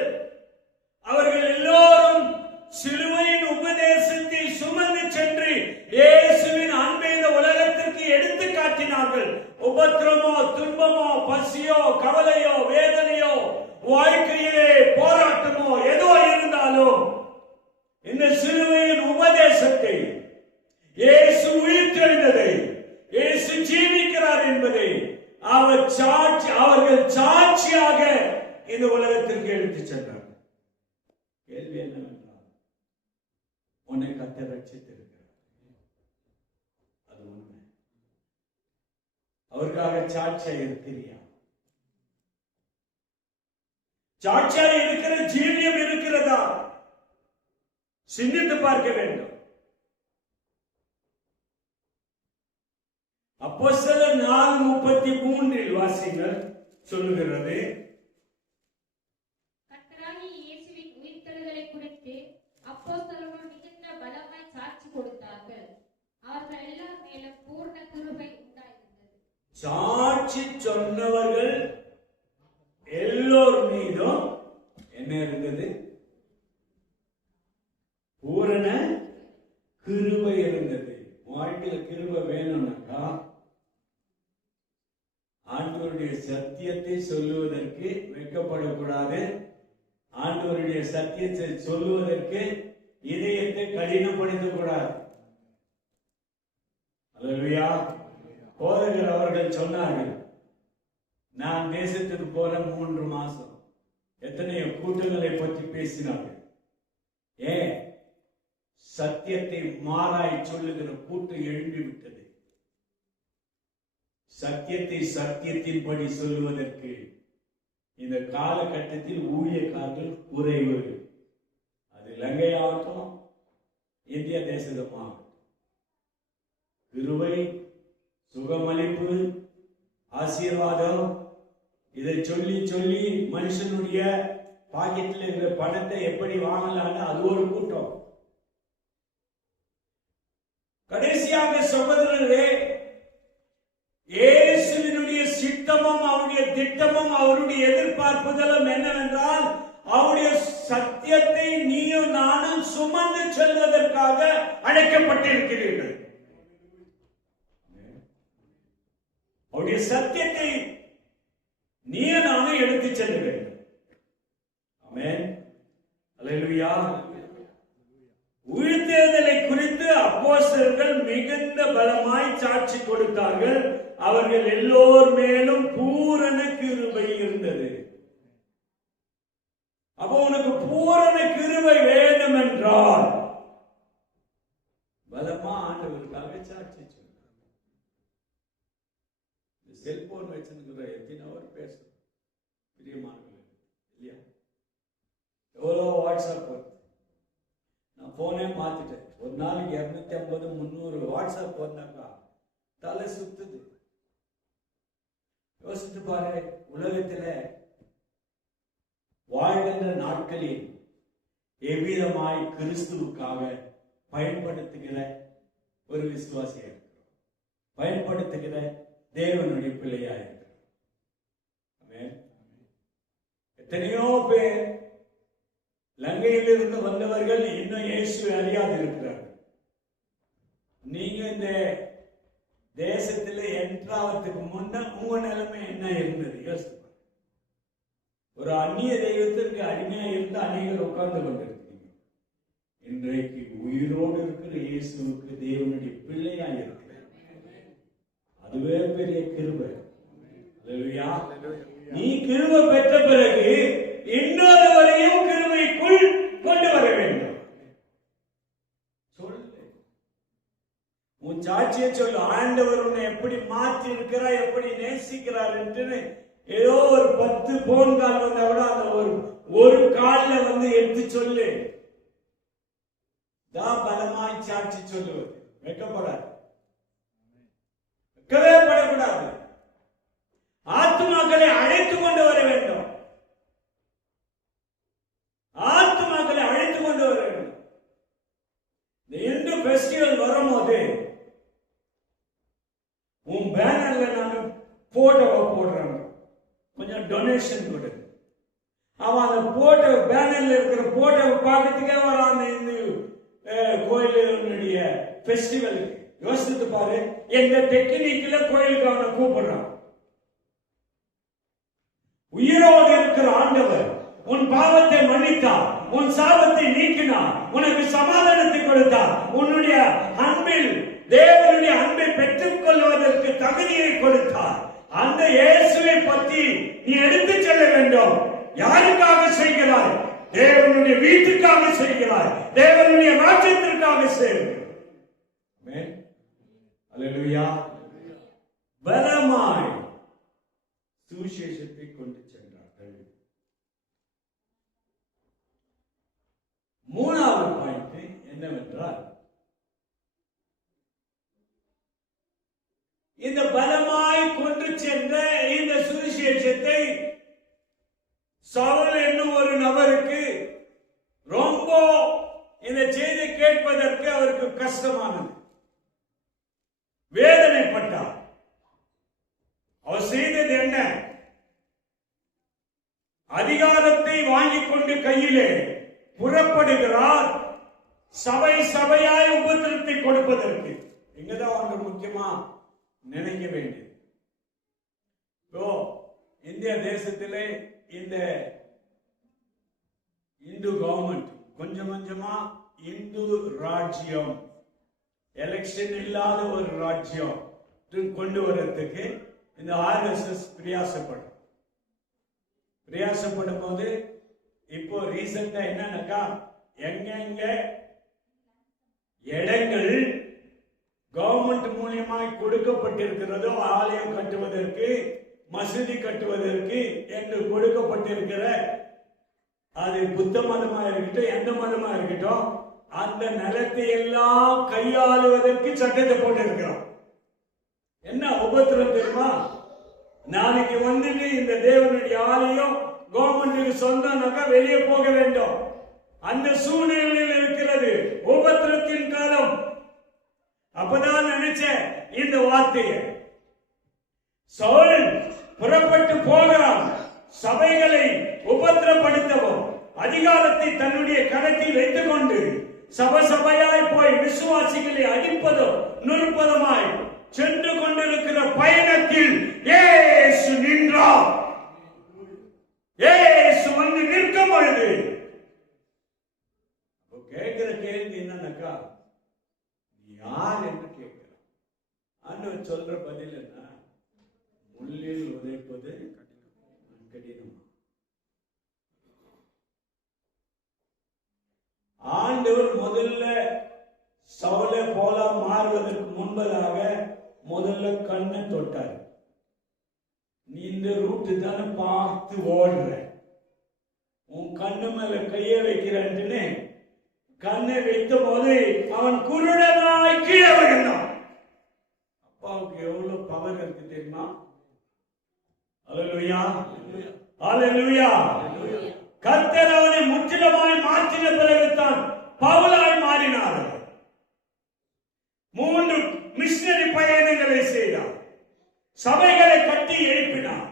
அவர்கள் எல்லோரும் சிலுவையின் உபதேசத்தை சுமந்து சென்று இயேசுவின் அன்பை இந்த உலகத்திற்கு எடுத்து காட்டினார்கள். உபத்திரமோ, துன்பமோ, பசியோ, கவலையோ, வேதனையோ, வாழ்க்கையிலே போராட்டமோ ஏதோ இருந்தாலும் இந்த சிலுவையின் உபதேசத்தை, இயேசு உயிர்த்தெழுந்ததை, இயேசு ஜீவிக்கிறார் என்பதை அவர்கள் சாட்சியாக இந்த உலகத்திற்கு எடுத்து சென்றார். கேள்வி என்னவென்றால், உன்னை கர்த்தர் ரட்சித்திருக்கிறார், அது உண்மை. அவருக்காக சாட்சியாக இருக்கிறியா? சாட்சியாக இருக்கிற ஜீவியம் இருக்கிறதா? சிந்தித்து பார்க்க வேண்டும். அப்போஸ்தலர் 4:33 வாசிங்கள் சொல்லுகிறது, கர்த்தராகிய இயேசுவின் உயிர்த்தெழுதலை குறித்து அப்போஸ்தலர்கள் மிகுந்த பலமாய் சாட்சி கொடுத்தார்கள். அவர்கள் எல்லார் மேலும் பூர்ண கிருபை உண்டாயிருந்தது. சாட்சி சொன்னவர்கள் எல்லோர் மீதும் என்ன இருந்தது? பூரண கிருபை இருந்தது. வாழ்க்கையில் கிருபை வேணும்னாக்கா ஆண்டவருடைய சத்தியத்தை சொல்லுவதற்கு வெட்கப்படக்கூடாது. ஆண்டவருடைய சத்தியத்தை சொல்லுவதற்கு இதயத்தை கடினப்படுத்தக் கூடாது. அல்லேலூயா. போதகர் அவர்கள் சொன்னார்கள், நான் தேசத்துக்கு போற 3 மாசம் எத்தனையோ கூட்டங்களை பற்றி பேசினார்கள். ஏன்? சத்தியத்தை மாறாய் சொல்லுகிற கூட்டம் எழும்பிவிட்டது. சத்தியத்தை சத்தியத்தின்படி சொல்லுவதற்கு இந்த காலகட்டத்தில் ஊழியக்காரர்கள் குறைவு. அது இலங்கையாகட்டும், இந்திய தேசமாகட்டும். கிருபை, சுகமளிப்பு, ஆசீர்வாதம், இதை சொல்லி சொல்லி மனுஷனுடைய பாக்கெட்டில் இருக்கிற பணத்தை எப்படி வாங்கலான்னு அது ஒரு கூட்டம். கடைசியாக சகோதரர்களே, இயேசுவினுடைய சித்தமும் அவருடைய திட்டமும் அவருடைய எதிர்பார்ப்புகளும் என்னவென்றால், அவருடைய சத்தியத்தை நீயும் நானும் சுமந்து செல்வதற்காக அழைக்கப்பட்டிருக்கிறீர்கள். அவருடைய சத்தியத்தை நீயும் நானும் எடுத்து செல்ல வேண்டும். ஆமென். அல்லேலூயா. உயிர்த்தெழுதலை குறித்து அப்போஸ்தலர்கள் மிகுந்த பலமாய் சாட்சி கொடுத்தார்கள். அவர்கள் எல்லோர் மேலும் பூரண பேசுங்கிற எத்தனை அவர் பேசுறோம் பிரியமானவர்களே இல்லையா? எவ்வளோ வாட்ஸ்அப் வருது. நான் போனே மாத்திட்டேன். ஒரு நாளைக்கு 250 300 வாட்ஸ்அப் வந்தாக்கா தலை சுத்துது. யோசித்து பாரு, உலகத்துல வாழ்கின்ற நாட்களில் எவ்விதமாய் கிறிஸ்துவுக்காக பயன்படுத்துகிற ஒரு விசுவாசியா இருக்கிறோம், பயன்படுத்துகிற தேவனுடைய பிள்ளையா இருக்கிறோம். எத்தனையோ பேர் லங்கையிலிருந்து வந்தவர்கள் இன்னும் இயேசுவை அறியாது இருக்கிறார்கள். நீங்க இந்த தேசத்துல என்ட்ராவதுக்கு முன்ன உங்க நிலைமை என்ன இருந்தது யோசித்து. ஒரு அந்நிய தெய்வத்திற்கு அடிமையா இருந்து அநேகர் உட்கார்ந்து கொண்டிருக்கீங்க. இன்றைக்கு உயிரோடு இருக்கிற இயேசுவுக்கு தேவனுடைய பிள்ளையா இருக்கிறேன். அதுவே பெரிய கிருபை. அல்லேலூயா. நீ கிருபை பெற்ற பிறகு இன்னொருவரையும் கிருபைக்குள் கொண்டு வர வேண்டும். சொல்லு, உன் சாட்சியை சொல்லு. ஆண்டவர் உன்னை எப்படி மாற்றி இருக்கிறார், எப்படி நேசிக்கிறார் என்று ஏதோ ஒரு 10 போன் கால் வந்தா கூட அந்த ஒரு கால்ல எடுத்து சொல்லு. தான் பலமாய் சாட்சி சொல்லுவது. வெட்கப்படாது, வெட்கவே படக்கூடாது. ஆத்துமாக்களை அழைத்து கொண்டு வர வேண்டும். ஆத்துமாக்களை அழைத்து கொண்டு வர வேண்டும். இந்த இந்து ஃபெஸ்டிவல் வரும்போது உன் பேனர்ல நான் போட்டோவை போடுறேன், கொஞ்சம் டொனேஷன் கொடு. அவன் அந்த போட்டோ பேனர்ல இருக்கிற போட்டோவை பார்க்கறதுக்கே வரான் இந்து கோயிலுடைய ஃபெஸ்டிவலுக்கு. யோசித்து பாரு, எந்த டெக்னிக்ல கோயிலுக்கு அவனை கூப்பிடுறான். உயிரோடு இருக்கிற ஆண்டவர் உன் பாவத்தை மன்னித்தார், உன் சாபத்தை நீக்கினார், உனக்கு சமாதானத்தை கொடுத்தார், உன்னுடைய அன்பில் தேவனுடைய அன்பை பெற்றுக் கொள்வதற்கு தகுதியை கொடுத்தார். அந்த இயேசுவை பற்றி நீ எடுத்துச் செல்ல வேண்டும். யாருக்காக செய்கிறாய்? தேவனுடைய வீட்டுக்காக செய்கிறாய், தேவனுடைய ராஜ்யத்திற்காக செய்கிறாய். அல்லேலூயா. பலமாய் சுவிசேஷத்தை கொண்டு சென்றார்கள். மூணாவது பாயிண்ட் என்னவென்றால், இந்த பலமாய் கொண்டு சென்ற இந்த சுவிசேஷத்தை சவுல் என்னும் ஒரு நபருக்கு ரொம்ப இந்த செய்தி கேட்பதற்கு அவருக்கு கஷ்டமானது. வேதனைப்பட்டார். அவர் செய்தது என்ன? அதிகாரத்தை வாங்கிக் கொண்டு கையிலே புறப்படுகிறார், சபை சபையாய் உபத்திரத்தை கொடுப்பதற்கு. இங்கதான் ஒன்று முக்கியமா நினைக்க வேண்டியது. இந்திய தேசத்திலே இந்த இந்து கவர்மெண்ட் கொஞ்சம் கொஞ்சமா இந்து ராஜ்யம், எலெக்ஷன் இல்லாத ஒரு ராஜ்யம் கொண்டு வரதுக்கு இந்த RSS பிரயாசப்படும் போது இப்போ ரீசெண்டா என்னன்னாக்கா, எங்க இடங்கள் கவர்மெண்ட் மூலியமாய் கொடுக்கப்பட்டிருக்கிறதோ ஆலயம் கட்டுவதற்கு, மசூதி கட்டுவதற்கு என்று கொடுக்கப்பட்டிருக்கிற, அது புத்த மதமா இருக்கட்டும் எந்த மதமா இருக்கட்டும், அந்த நிலத்தை எல்லாம் கையாளுவதற்கு சட்டத்தை போட்டு இருக்கிறோம். என்ன உபத்திரம் தெரியுமா? நாளைக்கு வந்துட்டு இந்த தேவனுடைய ஆலயம் கவர்மெண்ட்டுக்கு சொந்தம்னாக்கா வெளியே போக வேண்டும். அந்த சூழ்நிலையில் இருக்கிறது உபத்திரத்தின் காலம். அப்பதான் நினைச்சேன் இந்த வார்த்தையை. சவுல் புறப்பட்டு போகிறான், சபைகளை உபத்திரப்படுத்தவும் அதிகாரத்தை தன்னுடைய கரத்தில் வைத்துக் கொண்டு சபையாய் போய் விசுவாசிகளை அடிப்பதோ நுறுப்பதுமாய் சென்று கொண்டிருக்கிற பயணத்தில் இயேசு நின்றார். இயேசு வந்து நிற்கும் பொழுது கேட்கிற கேள்வி என்னன்னாக்கா, யார் என்று கேட்கிறார். ஆண்டவர் சொல்ற பதில் என்ன? முள்ளில் உதைப்பது கடினம். ஆண்டவர் முதல்ல சவுலை போல மாறுவதற்கு முன்பதாக முதல்ல கண்ணை தொட்டார். நீ இந்த ரூட்டு தானே பார்த்து ஓடுற, உன் கண்ணு மேல கைய வைக்கிறேன்னு கண்ணை வைத்த போது அவன் குருடனாய் கீழே விழுந்தான். அப்பாவுக்கு எவ்வளவு பவர் இருக்கு தெரியுமா? அல்லேலூயா, அல்லேலூயா. கர்த்தர் அவனை முற்றிலுமாய் மாற்றின பிறகுதான் பவுலாய் மாறினார். 3 மிஷனரி பயணங்களை செய்தார், சபைகளை கட்டி எழுப்பினார்,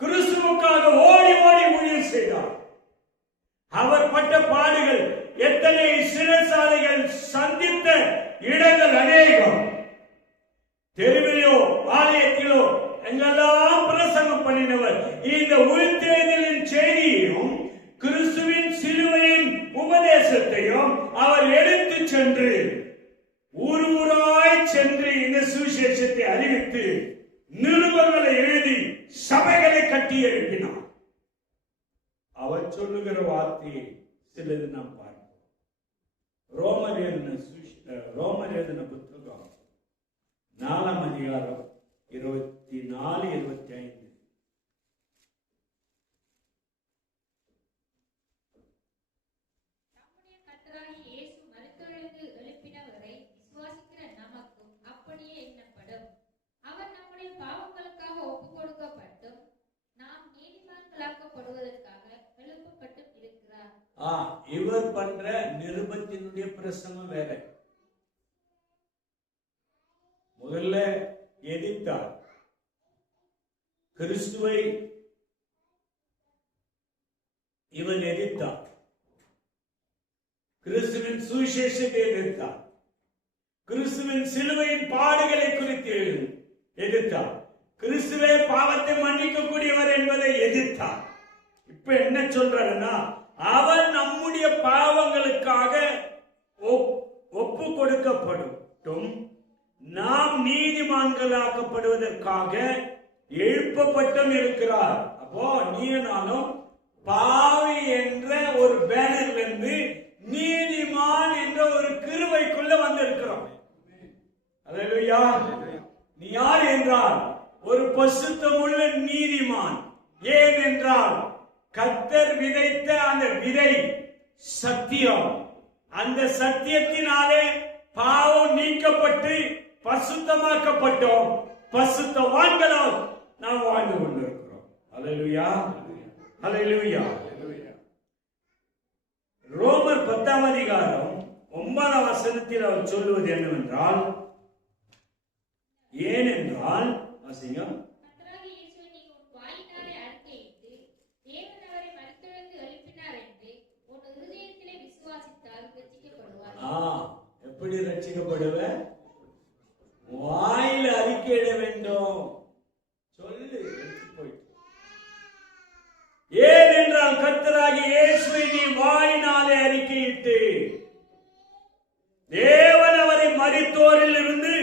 கிறிஸ்துவுக்காக ஓடி ஓடி ஊழியம் செய்தார். அவர் பட்ட பாடுகள் எத்தனை சிறைசாலைகள், சந்தித்த இடங்கள் அநேகம். தெருவிலோ ஆலயத்திலோ எங்கெல்லாம் பிரசங்கம் பண்ணினவர். இந்த உயிர்த்தெழுதலின் செய்தியையும் கிறிஸ்துவின் சிலுவையின் உபதேசத்தையும் அவர் எடுத்து சென்று ஊர் ஊராய் சென்று இந்த சுவிசேஷத்தை அறிவித்து நிருபங்களை எழுதி சபைகளை கட்டி எழுப்பினார். அவர் சொல்லுகிற வார்த்தையை சிலது நாம் பார்ப்போம். ரோமர் எழுதின புத்தகம் 4ஆம் அதிகாரம் 24-25. நம்முடைய கர்த்தராகிய இயேசு மரித்தோரிலிருந்து எழுப்பினவரை விசுவாசிக்கிற நமக்கும் அப்படியே எண்ணப்படும். அவர் நம்முடைய பாவங்களுக்காக ஒப்புக் கொடுக்கப்பட்டும் நாம் நீதிமான்களாக்கப்படுவதற்காக எழுப்பப்பட்டும் இருக்கிறார். இவர் பண்ற நிருபத்தினுடைய பிரசங்கம் வேற. முதல்ல எதிர்த்தார், கிறிஸ்துவை இவன் எதிர்த்தார், கிறிஸ்துவின் சுவிசேஷத்தை எதிர்த்தார், கிறிஸ்துவின் சிலுவையின் பாடுகளை குறித்து எதிர்த்தார், கிறிஸ்துவே பாவத்தை மன்னிக்க கூடியவர் என்பதை எதிர்த்தார். இப்ப என்ன சொல்றாருன்னா, அவர் நம்முடைய பாவங்களுக்காக ஒப்பு கொடுக்கப்படும் நாம் நீதிமான்களாக்கப்படுவதற்காக எழுப்பப்பட்டும் இருக்கிறார். அப்போ நீனாலும் பாவி என்ற ஒரு பேனர்ல இருந்து நீதிமான் என்ற ஒரு கிருபைக்குள்ள வந்திருக்கிறோம். அல்லேலூயா. நீ யார் என்றால் ஒரு பரிசுத்தமுள்ள நீதிமான். ஏன் என்றால் கர்த்தர் விதைத்த அந்த விதை சத்தியம். அந்த சத்தியத்தினாலே பாவம் நீக்கப்பட்டு பரிசுத்தமாக்கப்பட்டோம். பரிசுத்தவான்களால் நாம் வாழ்ந்து கொண்டிருக்கிறோம். அல்லேலூயா, அல்லேலூயா. ரோமர் 10ஆம் அதிகாரம் 9ஆம் வசனத்தில் அவர் சொல்லுவது என்னவென்றால், ஏனென்றால் வாசிங்க, எப்படி ரட்சிக்கப்படுவ? வாயில அறிக்கையிட வேண்டும். சொல்லு, ஏனென்றால் கர்த்தராகிய இயேசுவை நீ வாயினாலே அறிக்கையிட்டு தேவன் அவரை மரித்தோரில் இருந்து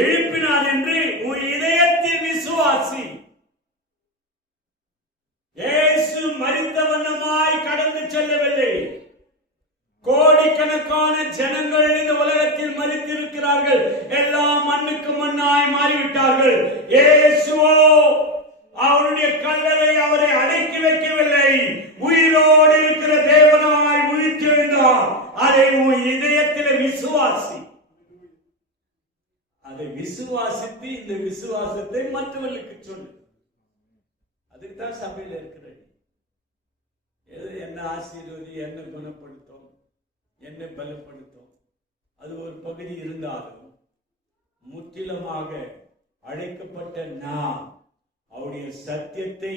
எழுப்பினார் என்று உன் இதயத்தில் விசுவாசி. இயேசு மரித்த வண்ணமாய் கடந்து செல்லவில்லை. கோடிக்கணக்கான ஜனங்கள் இந்த உலகத்தில் மரித்திருக்கிறார்கள். எல்லாம் மண்ணுக்கு மண்ணாய் மாறிவிட்டார்கள். இயேசுவோ அவருடைய கல்லறை அவரை அடக்கி வைக்கவில்லை. உயிரோடு இருக்கிற தேவனாய் உயிர்த்தெழுந்தார். அதை உன் இதயத்தில் விசுவாசி. அதை விசுவாசித்து இந்த விசுவாசத்தை மற்றவர்களுக்கு சொல்லு. அதுக்கு தான் சபையில் இருக்கிறது. என்ன ஆசீர்வதி, என்ன குணப்படுத்தும், என்ன பலப்படுத்தும், அது ஒரு பகுதி இருந்தாலும் முற்றிலுமாக அழைக்கப்பட்ட நாம் அவருடைய சத்தியத்தை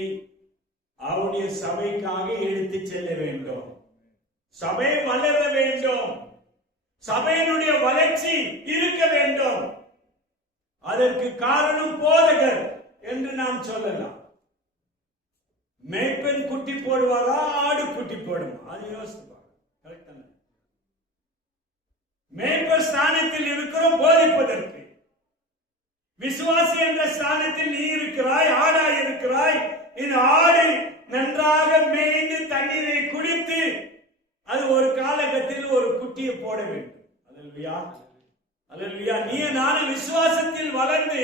அவருடைய சபைக்காக எடுத்து செல்ல வேண்டும். சபை வளர வேண்டும். சபையினுடைய வளர்ச்சி இருக்க வேண்டும். அதற்கு காரணம் போதகர் என்று நாம் சொல்லலாம். மேய்ப்பன் குட்டி போடுவாரா, ஆடு குட்டி போடுமா? அது யோசிப்பாங்க. கரெக்ட் தானே? மேய்ப்பர் ஸ்தானத்தில் இருக்கிறோம் போதிப்பதற்கு. விசுவாசி என்ற ஸ்தானத்தில் நீ இருக்கிறாய், ஆடாய் இருக்கிறாய். இந்த ஆடு நன்றாக மேய்ந்து தண்ணீரை குடித்து அது ஒரு காலகட்டத்தில் ஒரு குட்டியை போட வேண்டும். அல்லேலூயா, அல்லேலூயா. நீ நானும் விசுவாசத்தில் வளர்ந்து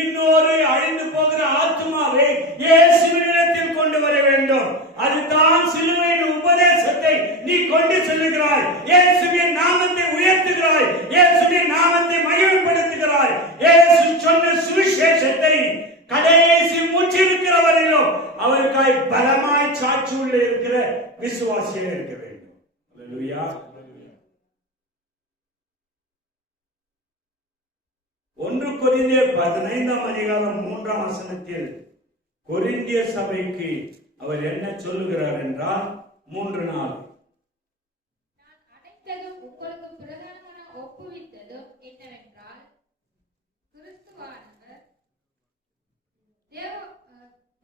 இன்னொரு அழிந்து போகிற ஆத்மாவை இயேசுவினிடத்தில் கொண்டு வர வேண்டும். அதுதான் சிலுவையின் உபதேசத்தை நீ கொண்டு செல்லுகிறாய். இயேசுவின் நாமத்தை உயர்த்துகிறாய். இயேசுவின் நாமத்தை மகிமைப்படுத்துகிறாய். இயேசு சொன்ன சுவிசேஷத்தை கடைசி மூச்சிருக்கிற வரையிலும் அவருக்காய் பலமாய் சாட்சி உள்ள இருக்கிற விசுவாசியாக இருக்க வேண்டும். அல்லேலூயா. 1 கொரிந்தியர் 15:3 கொரிந்திய சபைக்கு அவர் என்ன சொல்லுகிறார் என்றால் 3 நாள் நான் அனைத்ததும் உங்களுக்கு பிரதானமான ஒப்புவித்ததும் என்னவென்றால் கிறிஸ்துவானவர்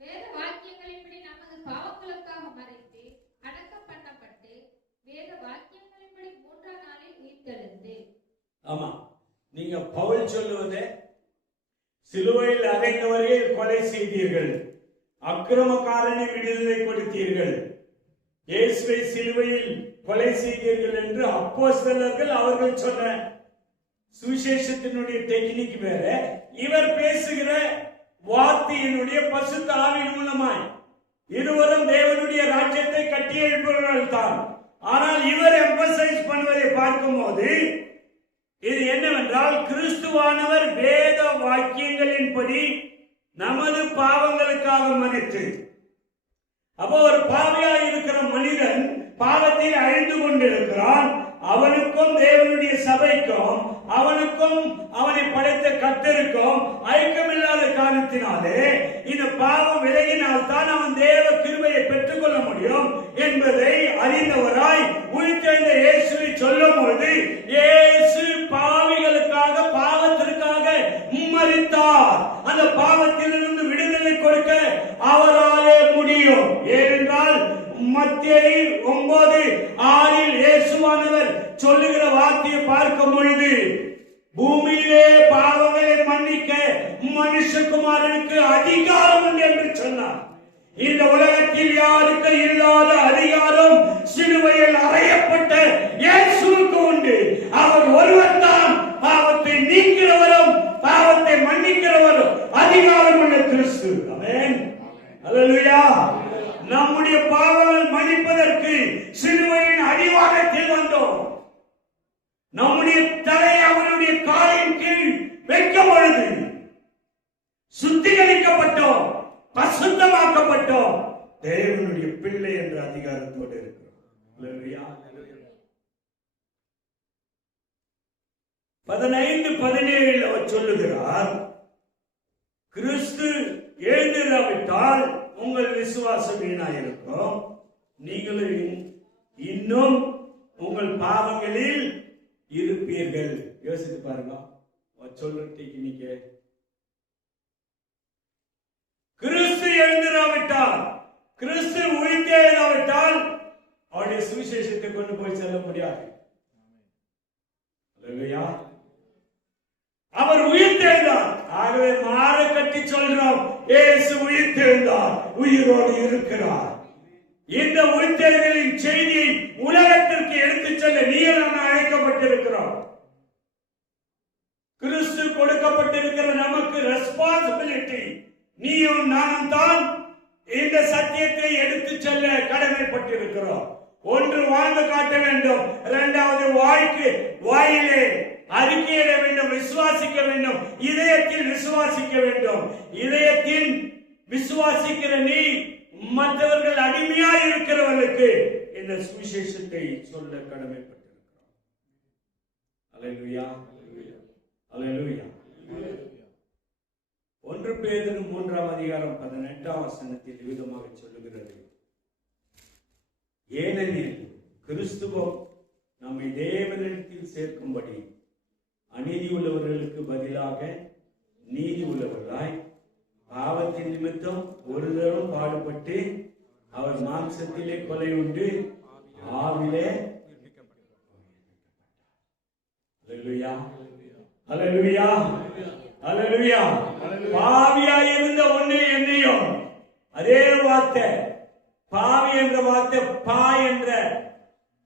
வேத வாக்கியங்களின்படி நமது பாவங்களுக்காக மரித்து அடக்கம் பண்ணப்பட்டு வேத வாக்கியங்களின்படி 3ஆம் நாளில் உயிர்த்தெழுந்து. ஆமா, நீங்க பவுல் சொல்லுவது சிலுவையில் அறைந்தவரை கொலை செய்தீர்கள், அக்கிரமக்காரனை விடுதலை கொடுத்தீர்கள், இயேசுவை சிலுவையில் கொலை செய்தீர்கள் என்று அப்போஸ்தலர்கள் அவர்கள் சொன்ன சுவிசேஷத்தினுடைய டெக்னிக் வேற. இவர் பேசுகிற வார்த்தையினுடைய பசுத்த ஆவியின் மூலமாய் இருவரும் தேவனுடைய ராஜ்யத்தை கட்டி எழுப்புகிறவர்கள் தான். ஆனால் இவர் எம்பசைஸ் பண்ணுவதை பார்க்கும்போது இது என்னவென்றால் கிறிஸ்துவானவர் வேத வாக்கியங்களின்படி நமது பாவங்களுக்காக மரித்து. அப்போ ஒரு பாவியாய் இருக்கிற மனிதன் பாவத்தில் அழிந்து கொண்டிருக்கிறான். அவனுக்கும் தேவனுடைய சபைக்கும் அவனுக்கும் அவனை படைத்த கர்த்தருக்கும் ஐக்கியமில்லாத காரணத்தினாலே இந்த பாவம் விலகினால்தான் அவன் தேவ கிருபையை பெற்றுக் கொள்ள முடியும் என்பதை அறிந்தவராய் உயிர்த்தெழுந்த இயேசுவை சொல்லும் பொழுது இயேசு பாவிகளுக்காக பாவத்திற்காக மரித்தார். அந்த பாவத்திலிருந்து விடுதலை கொடுக்க அவராலே முடியும். ஏனென்றால் மத்தேயு 9:6 இயேசுவானவர் சொல்லுகிற வார்த்தையை பார்க்கும் பொழுது பூமியிலே பாவங்களை மன்னிக்க மனுஷகுமாரனுக்கு அதிகாரம் உண்டு என்று சொன்னார். இந்த உலகத்தில் யாருக்கு இல்லாத அதிகாரம் சிலுவையில் அறையப்பட்ட இயேசுவுக்கு உண்டு. அவர் ஒருவர் தான் பாவத்தை நீக்கிறவரும் பாவத்தை மன்னிக்கிறவரும் அதிகாரம் உள்ள கிறிஸ்து. ஆமென். அல்லேலூயா. நம்முடைய பாவங்கள் மன்னிப்பதற்கு சிலுவையின் அடிவாரத்தில் வந்தோம். நம்முடைய தலை அவருடைய காலின் கீழ் வைக்கும் பொழுது சுத்திகரிக்கப்பட்டோம், பசுத்தமாக்கப்பட்டோம், தேவனுடைய பிள்ளை என்ற அதிகாரத்தோடு இருக்கிறோம். 15:17 அவர் சொல்லுகிறார், கிறிஸ்து எழுந்திராவிட்டால் உங்கள் விசுவாசம் வீணாயிருக்கும், நீங்களும் இன்னும் உங்கள் பாவங்களில் இருப்பீர்கள். யோசித்து பாருங்க. சொல்ற டெக்னிக், கிறிஸ்து எழுந்திராவிட்டால், கிறிஸ்து உயிர்த்தெழாவிட்டால் அவருடைய சுவிசேஷத்தை கொண்டு போய் செல்ல முடியாது. அல்லேலூயா. அவர் உயிர்த்தெழுந்தார். ஆகவே மாற கட்டி சொல்றோம், இயேசு உயிர்த்தெழுந்தார், உயிரோடு இருக்கிறார். இந்த உயிர்த்தெழுதலின் செய்தியை உலகத்திற்கு எடுத்துச் செல்ல நீங்களும் அழைக்கப்பட்டிருக்கிறோம். கிறிஸ்து கொடுக்கப்பட்டிருக்கிற நமக்கு ரெஸ்பான்சிபிலிட்டி. நீயும் நானும் தான் இந்த சத்தியத்தை எடுத்துச் செல்ல கடமைப்பட்டிருக்கிறோம். ஒன்று வாழ்ந்து காட்ட வேண்டும், இரண்டாவது வாயிலே அறிக்கையிட வேண்டும், விசுவாசிக்க வேண்டும், இதயத்தில் விசுவாசிக்க வேண்டும். இதயத்தில் விசுவாசிக்கிற நீ மற்றவர்கள் அடிமையாய் இருக்கிறவர்களுக்கு இந்த சுவிசேஷத்தை சொல்ல கடமைப்பட்டிருக்கிறோம். அல்லேலூயா. அல்லேலூயா. 1 பேதுரு 3:18 விதமாக சொல்லுகிறது, ஏனெனில் கிறிஸ்துவும் நம்மை தேவனிடத்தில் சேர்க்கும்படி அநீதி உள்ளவர்களுக்கு பதிலாக நீதி உள்ளவர்களாய் பாவத்தின் நிமித்தம் ஒரு தரம் பாடுபட்டு அவர் மாம்சத்திலே கொலை உண்டு ஆவிலே. அல்லேலூயா. அல்லேலூயா. அல்லேலூயா. பாவியாய் இருந்த உன்னை என்னையும் அதே வார்த்தை, பாவி என்ற வார்த்தை பா என்ற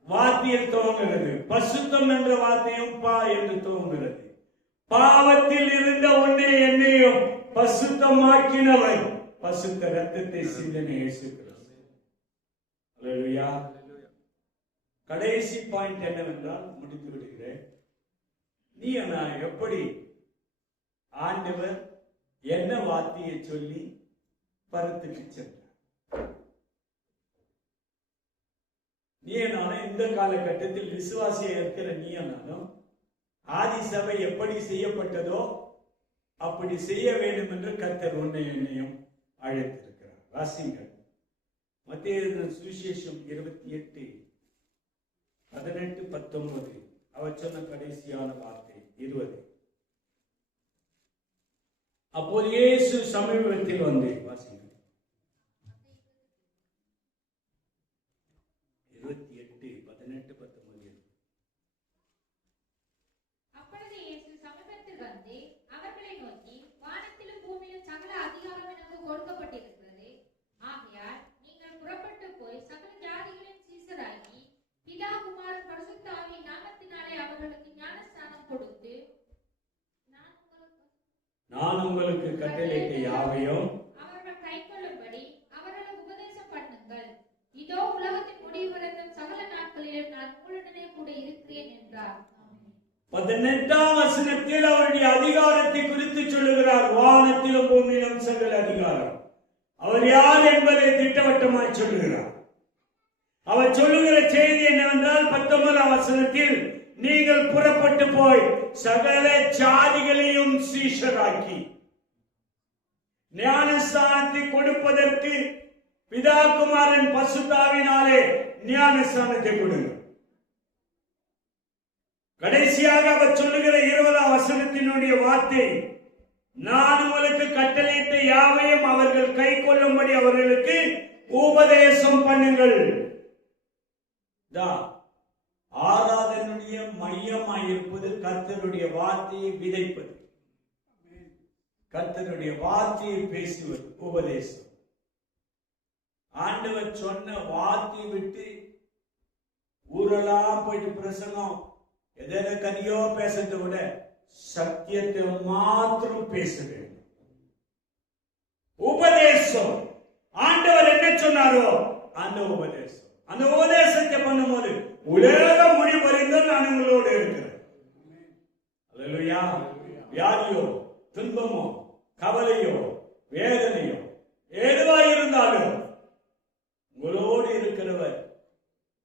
வார்த்தையில் துவங்குகிறது, பசுத்தம் என்ற வார்த்தையும் பா என்று துவங்குகிறது. பாவத்தில் இருந்த உன்னை என்னையும் பசுத்தமாக்கினவர் பசுத்த ரத்தத்தை சிந்தனை இயேசு கிறிஸ்து. அல்லேலூயா. கடைசி பாயிண்ட் என்னவென்றால் முடித்து விடுகிறேன். நீ நான் எப்படி ஆண்டவர் என்ன வார்த்தையை சொல்லி பருத்துக்கு சென்றார்? நீ நானும் இந்த காலகட்டத்தில் விசுவாசியா இருக்கிற நீ நானும் ஆதி சபை எப்படி செய்யப்பட்டதோ அப்படி செய்ய வேண்டும் என்று கர்த்தர் உன்னை என்னையும் அழைத்திருக்கிறார். வாசிங்கள். மத்தேயு சுவிசேஷம் 28:18-19. அவர் சொன்ன கடைசியான வார்த்தை 20. அப்போது இயேசு சமீபத்தில் வந்து வாசிங்கள். 28:18-19. அப்பொழுது இயேசு சமீபத்தில் வந்து அவர்களை நோக்கி, வானத்திலும் பூமியிலும் சகல அதிகாரம் எனக்கு கொடுக்கப்பட்டிருக்கிறது. ஆகையால் நீங்கள் புறப்பட்டு போய் சகல ஜாதிகளின் சீஷராகி பிதா குமாரன் பரிசுத்த ஆவியின் நாமத்தினாலே அவர்களுக்கு ஞானஸ்நானம் கொடுத்து, நான் உங்களுக்கு கட்டளையிட்ட யாவையும் அவர்கள் கைக்கொள்ளும்படி அவர்களுக்கு உபதேசம் பண்ணுங்கள். இதோ உலகத்தின் முடிவு வரைக்கும் சகல நாட்களிலும் நான் உங்களுடனே கூட இருக்கிறேன் என்றார். 18ஆம் வசனத்தில் அவருடைய அதிகாரத்தை குறித்து சொல்லுகிறார். வானத்திலும் பூமியிலும் சகல அதிகாரம். அவர் யார் என்பதை திட்டவட்டமாய் சொல்லுகிறார். அவர் சொல்லுகிற செய்தி என்னவென்றால் 19ஆம் வசனத்தில் நீங்கள் புறப்பட்டு போய் சகல ஜாதிகளையும் சீஷராக்கி ஞானஸ்நானத்தை கொடுப்பதற்கு பிதா குமாரன் பசுத்தாவினாலே ஞானஸ்நானத்தை கொடுங்க. கடைசியாக அவர் சொல்லுகிற 20ஆம் வசனத்தினுடைய வார்த்தை, நான் உங்களுக்கு கட்டளையிட்ட யாவையும் அவர்கள் கை கொள்ளும்படி அவர்களுக்கு உபதேசம் பண்ணுங்கள். ஆராதனுடைய மையமாயிருப்பது கர்த்தருடைய வார்த்தையை விதைப்பது, கர்த்தருடைய வார்த்தையை பேசுவது, உபதேசம். ஆண்டவர் சொன்ன வார்த்தையை விட்டு ஊரெல்லாம் போயிட்டு பிரசங்கம் எதன கதையோ பேசுறதை விட சத்தியத்தை மாத்திரம் பேச வேண்டும். உபதேசம். ஆண்டவர் என்ன சொன்னாரோ அந்த உபதேசம். அந்த உபதேசத்தை பண்ணும்போது உலக முடிவறிந்தும் நான் உங்களோடு இருக்கிறேன். அல்லேலூயா. வியாதியோ துன்பமோ கவலையோ வேதனையோ எதுவாயிருந்தாலும் உங்களோடு இருக்கிறவர்,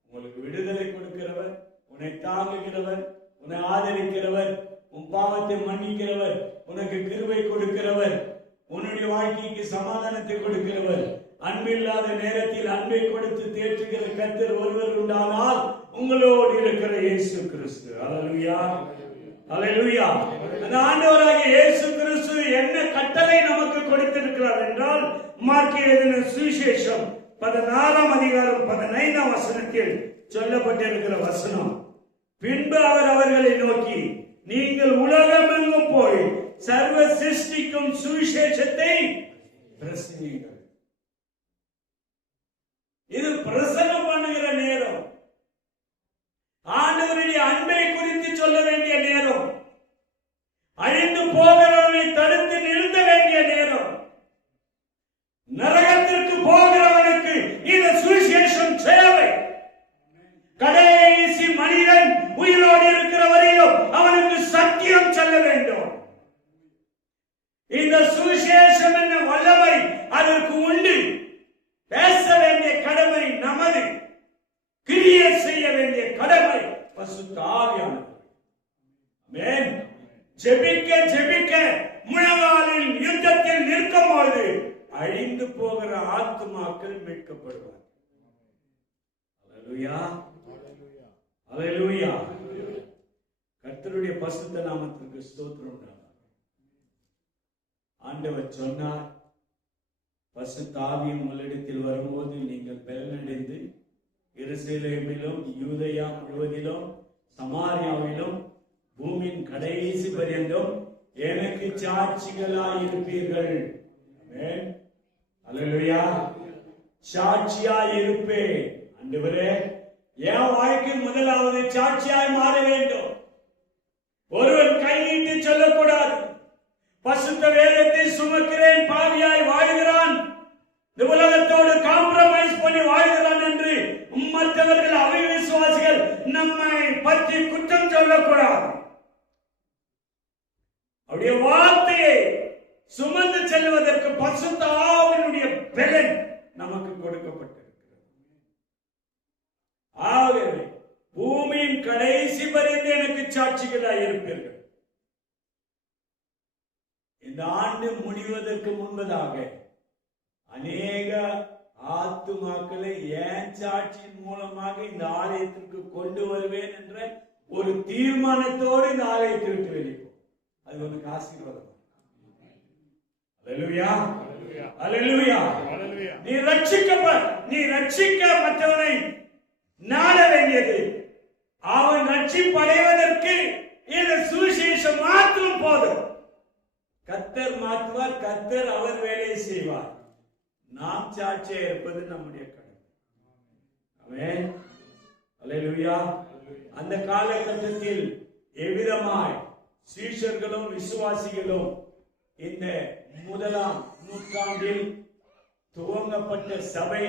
உங்களுக்கு விடுதலை கொடுக்கிறவர், உன்னை தாங்குகிறவர், உன்னை ஆதரிக்கிறவர், உன் பாவத்தை மன்னிக்கிறவர், உனக்கு கிருபை கொடுக்கிறவர், உன்னுடைய வாழ்க்கைக்கு சமாதானத்தை கொடுக்கிறவர், அன்பில்லாத நேரத்தில் அன்பை கொடுத்து தேற்றுகிற கர்த்தர் ஒருவர் உண்டானால் உங்களோடு இருக்கிற இயேசு கிறிஸ்து. அல்லேலூயா. அல்லேலூயா. அந்த ஆண்டவராகிய இயேசு கிறிஸ்து என்ன கட்டளை நமக்கு கொடுத்திருக்கிறார் என்றால், மார்க் எழுதின சுவிசேஷம் 16ஆம் அதிகாரம் 15ஆம் வசனத்தில் சொல்லப்பட்டிருக்கிற வசனம், பின்பு அவர் அவர்களை நோக்கி, நீங்கள் உலகமெங்கும் போய் சர்வ சிருஷ்டிக்கும் சுவிசேஷத்தை பிரசங்கியுங்கள். இது பிரசங்கம் பண்ணுகிற நேரம். ஆண்டவருடைய அன்பை குறித்து சொல்ல வேண்டிய நேரம். அழிந்து போகிறவனை தடுத்து நிறுத்த வேண்டிய நேரம். நரகத்திற்கு போகிறவனுக்கு இந்த சுவிசேஷம் தேவை. கடைசி மனிதன் உயிரோடு இருக்கிற வரையிலும் அவனுக்கு சத்தியம் சொல்ல வேண்டும். இந்த சுவிசேஷம் என்ன வல்லமை அதற்கு உண்டு. பேச வேண்டிய கடமை நமது, கிரியை செய்ய வேண்டிய கடமை பரிசுத்த ஆவியானவர். ஆமென். ஜெபிக்க ஜெபிக்க முழங்காலில் யுத்தத்தில் நிற்கும் போது அழிந்து போகிற ஆத்துமாக்கள் மீட்கப்படுவார். அல்லேலூயா. அல்லேலூயா. கர்த்தருடைய பரிசுத்த நாமத்திற்கு ஸ்தோத்திரம் உண்டாக. ஆண்டவர் சொன்னார், பரிசுத்த ஆவி உங்களிடத்தில் வரும்போது நீங்கள் பலனடைந்து எருசலேமிலும் யூதேயா முழுவதிலும் சமாரியாவிலும் பூமியின் கடைசி பரியந்தம் எனக்கு சாட்சிகளாயிருப்பீர்கள். ஆமென். அல்லேலூயா. சாட்சியாய் இருப்பேன். ஆண்டவரே, என் வாழ்க்கை முதலாவது சாட்சியாய் மாற வேண்டும். ஒருவன் கை நீட்டி சொல்லக்கூடாது. பசுத்த வேதத்தை சுமக்கிறேன், பாவியாய் வாழ்கிறான், இந்த உலகத்தோடு காம்ப்ரமைஸ் பண்ணி வாழ்கிறான் என்று மற்றவர்கள் அவிசுவாசிகள் நம்மை பற்றி குற்றம் சொல்லக்கூடாது. அவருடைய வார்த்தையை சுமந்து செல்வதற்கு பசுத்த ஆவியினுடைய பலன் நமக்கு கொடுக்கப்பட்டிருக்கிறது. ஆகவே பூமியின் கடைசி வரைந்து எனக்கு சாட்சிகளாய் இருப்பீர்கள். இந்த ஆண்டு முடிவதற்கு முன்பதாக அநேக ஆத்துமாக்களை என் சாட்சியின் மூலமாக இந்த ஆலயத்திற்கு கொண்டு வருவேன் என்ற ஒரு தீர்மானத்தோடு இந்த ஆலயத்தை விட்டு வெளிப்போம். அது உனக்கு ஆசீர்வாதம். அல்லேலூயா, அல்லேலூயா. நீ ரட்சிக்க மற்றவனை நாட வேண்டியது. அவன் ரட்சிப்படைவதற்கு இந்த சுவிசேஷம் மாத்திரம் போதும். கர்த்தர் மாற்றுவார், கர்த்தர் அவர் வேலையை செய்வார். நாம் சாட்சியா இருப்பது நம்முடைய கடமை. ஆமென், அல்லேலூயா. அந்த காலகட்டத்தில் எவ்விதமாய் சீஷர்களும் விசுவாசிகளும் இந்த முதலாம் நூற்றாண்டில் துவங்கப்பட்ட சபை,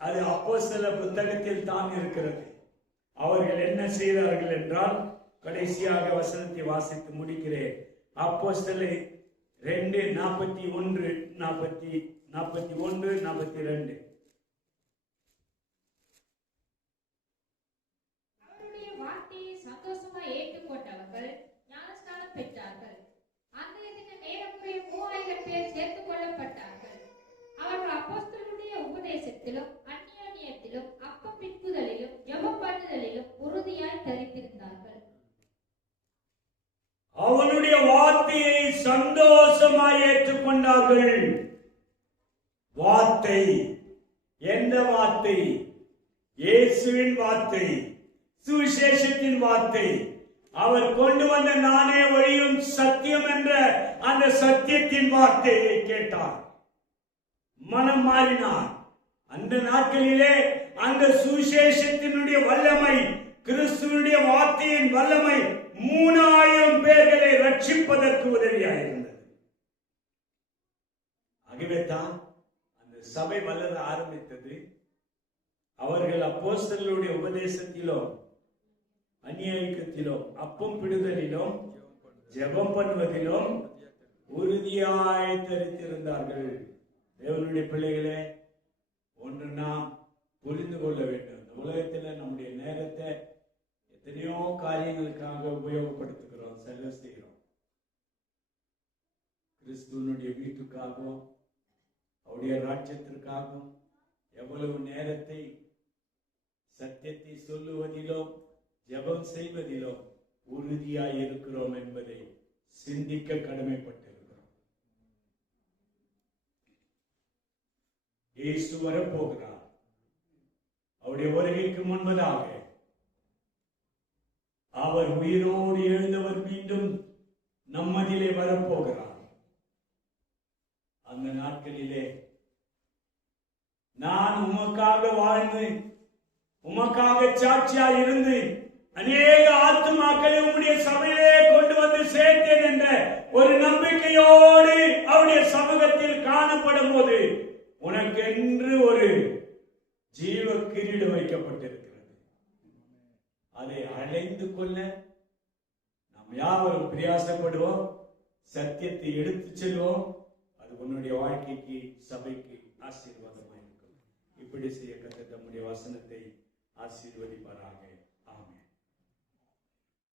அது அப்போஸ்தலர் புத்தகத்தில் தான் இருக்கிறது. அவர்கள் என்ன செய்தார்கள் என்றால், கடைசியாக வசனத்தை வாசித்து முடிக்கிறேன். அப்போஸ்தலர் 2:41-42. அவருடைய வார்த்தையை சந்தோஷமாய் ஏற்றுக்கொண்டவர்கள் ஞானஸ்நானம் பெற்றார்கள். அன்றைய தினம் ஏறக்குறைய 3000 பேர் சேர்த்துக் கொள்ளப்பட்டார்கள். அவர்கள் அப்போஸ்தலருடைய உபதேசத்திலும் அந்நியோன்யத்திலும் அப்பம் பிட்குதலிலும் ஜெபம் பண்ணுதலிலும் உறுதியாய் தரித்திருந்தார்கள். அவனுடைய வார்த்தையை சந்தோஷமாய் ஏற்றுக்கொண்டார்கள். வார்த்தை, எந்த வார்த்தை? இயேசுவின் வார்த்தை, சுவிசேஷத்தின் வார்த்தை. அவர் கொண்டு வந்த நானே வழியும் சத்தியம் என்ற அந்த சத்தியத்தின் வார்த்தையை கேட்டார், மனம் மாறினார். அந்த நாட்களிலே அந்த சுவிசேஷத்தினுடைய வல்லமை, கிறிஸ்துவனுடைய வார்த்தையின் வல்லமை 3000 பேர்களை ரட்சிப்பதற்கு உதவியாயிருந்தது. ஆகவே தான் அந்த சபை வளர ஆரம்பித்தது. அவர்கள் அப்போஸ்தலருடைய உபதேசத்திலும் அந்நியத்திலும் அப்பம் பிடுதலிலும் ஜெபம் பண்ணுவதிலும் உறுதியாய் தரித்திருந்தார்கள். தேவனுடைய பிள்ளைகளே, ஒன்று நாம் புரிந்து கொள்ள வேண்டும். இந்த உலகத்தில் நம்முடைய நேரத்தை எத்தனையோ காரியங்களுக்காக உபயோகப்படுத்துகிறோம், செலவு செய்கிறோம். கிறிஸ்துவனுடைய வீட்டுக்காகவும் அவருடைய ராஜ்யத்திற்காகவும் எவ்வளவு நேரத்தை சத்தியத்தை சொல்லுவதிலும் ஜெபம் செய்வதிலும் உறுதியாய் இருக்கிறோம் என்பதை சிந்திக்க கடமைப்பட்டிருக்கிறோம். இயேசு வரப்போகிறார். அவருடைய வருகைக்கு முன்பதாக அவர் உயிரோடு எழுந்தவர் மீண்டும் நம்மதிலே வரப்போகிறார். அந்த நாட்களிலே நான் உமக்காக வாழ்ந்து உமக்காக சாட்சியாய் இருந்து அநேக ஆத்துமாக்களை உம்முடைய சபையிலே கொண்டு வந்து சேர்த்தேன் என்ற ஒரு நம்பிக்கையோடு அவருடைய சமூகத்தில் காணப்படும் போது உனக்கென்று ஒரு ஜீவ கிரீடம் வைக்கப்பட்டிருக்கிறது. அதை அடைந்து கொள்ள நாம் யாவரும் பிரயாசப்படுவோம், சத்தியத்தை எடுத்துச் செல்வோம். அது உன்னுடைய வாழ்க்கைக்கு, சபைக்கு ஆசீர்வாதமாக இருக்கும். இப்படி செய்ய கர்த்தர் தம்முடைய வசனத்தை ஆசீர்வதிப்பாராக.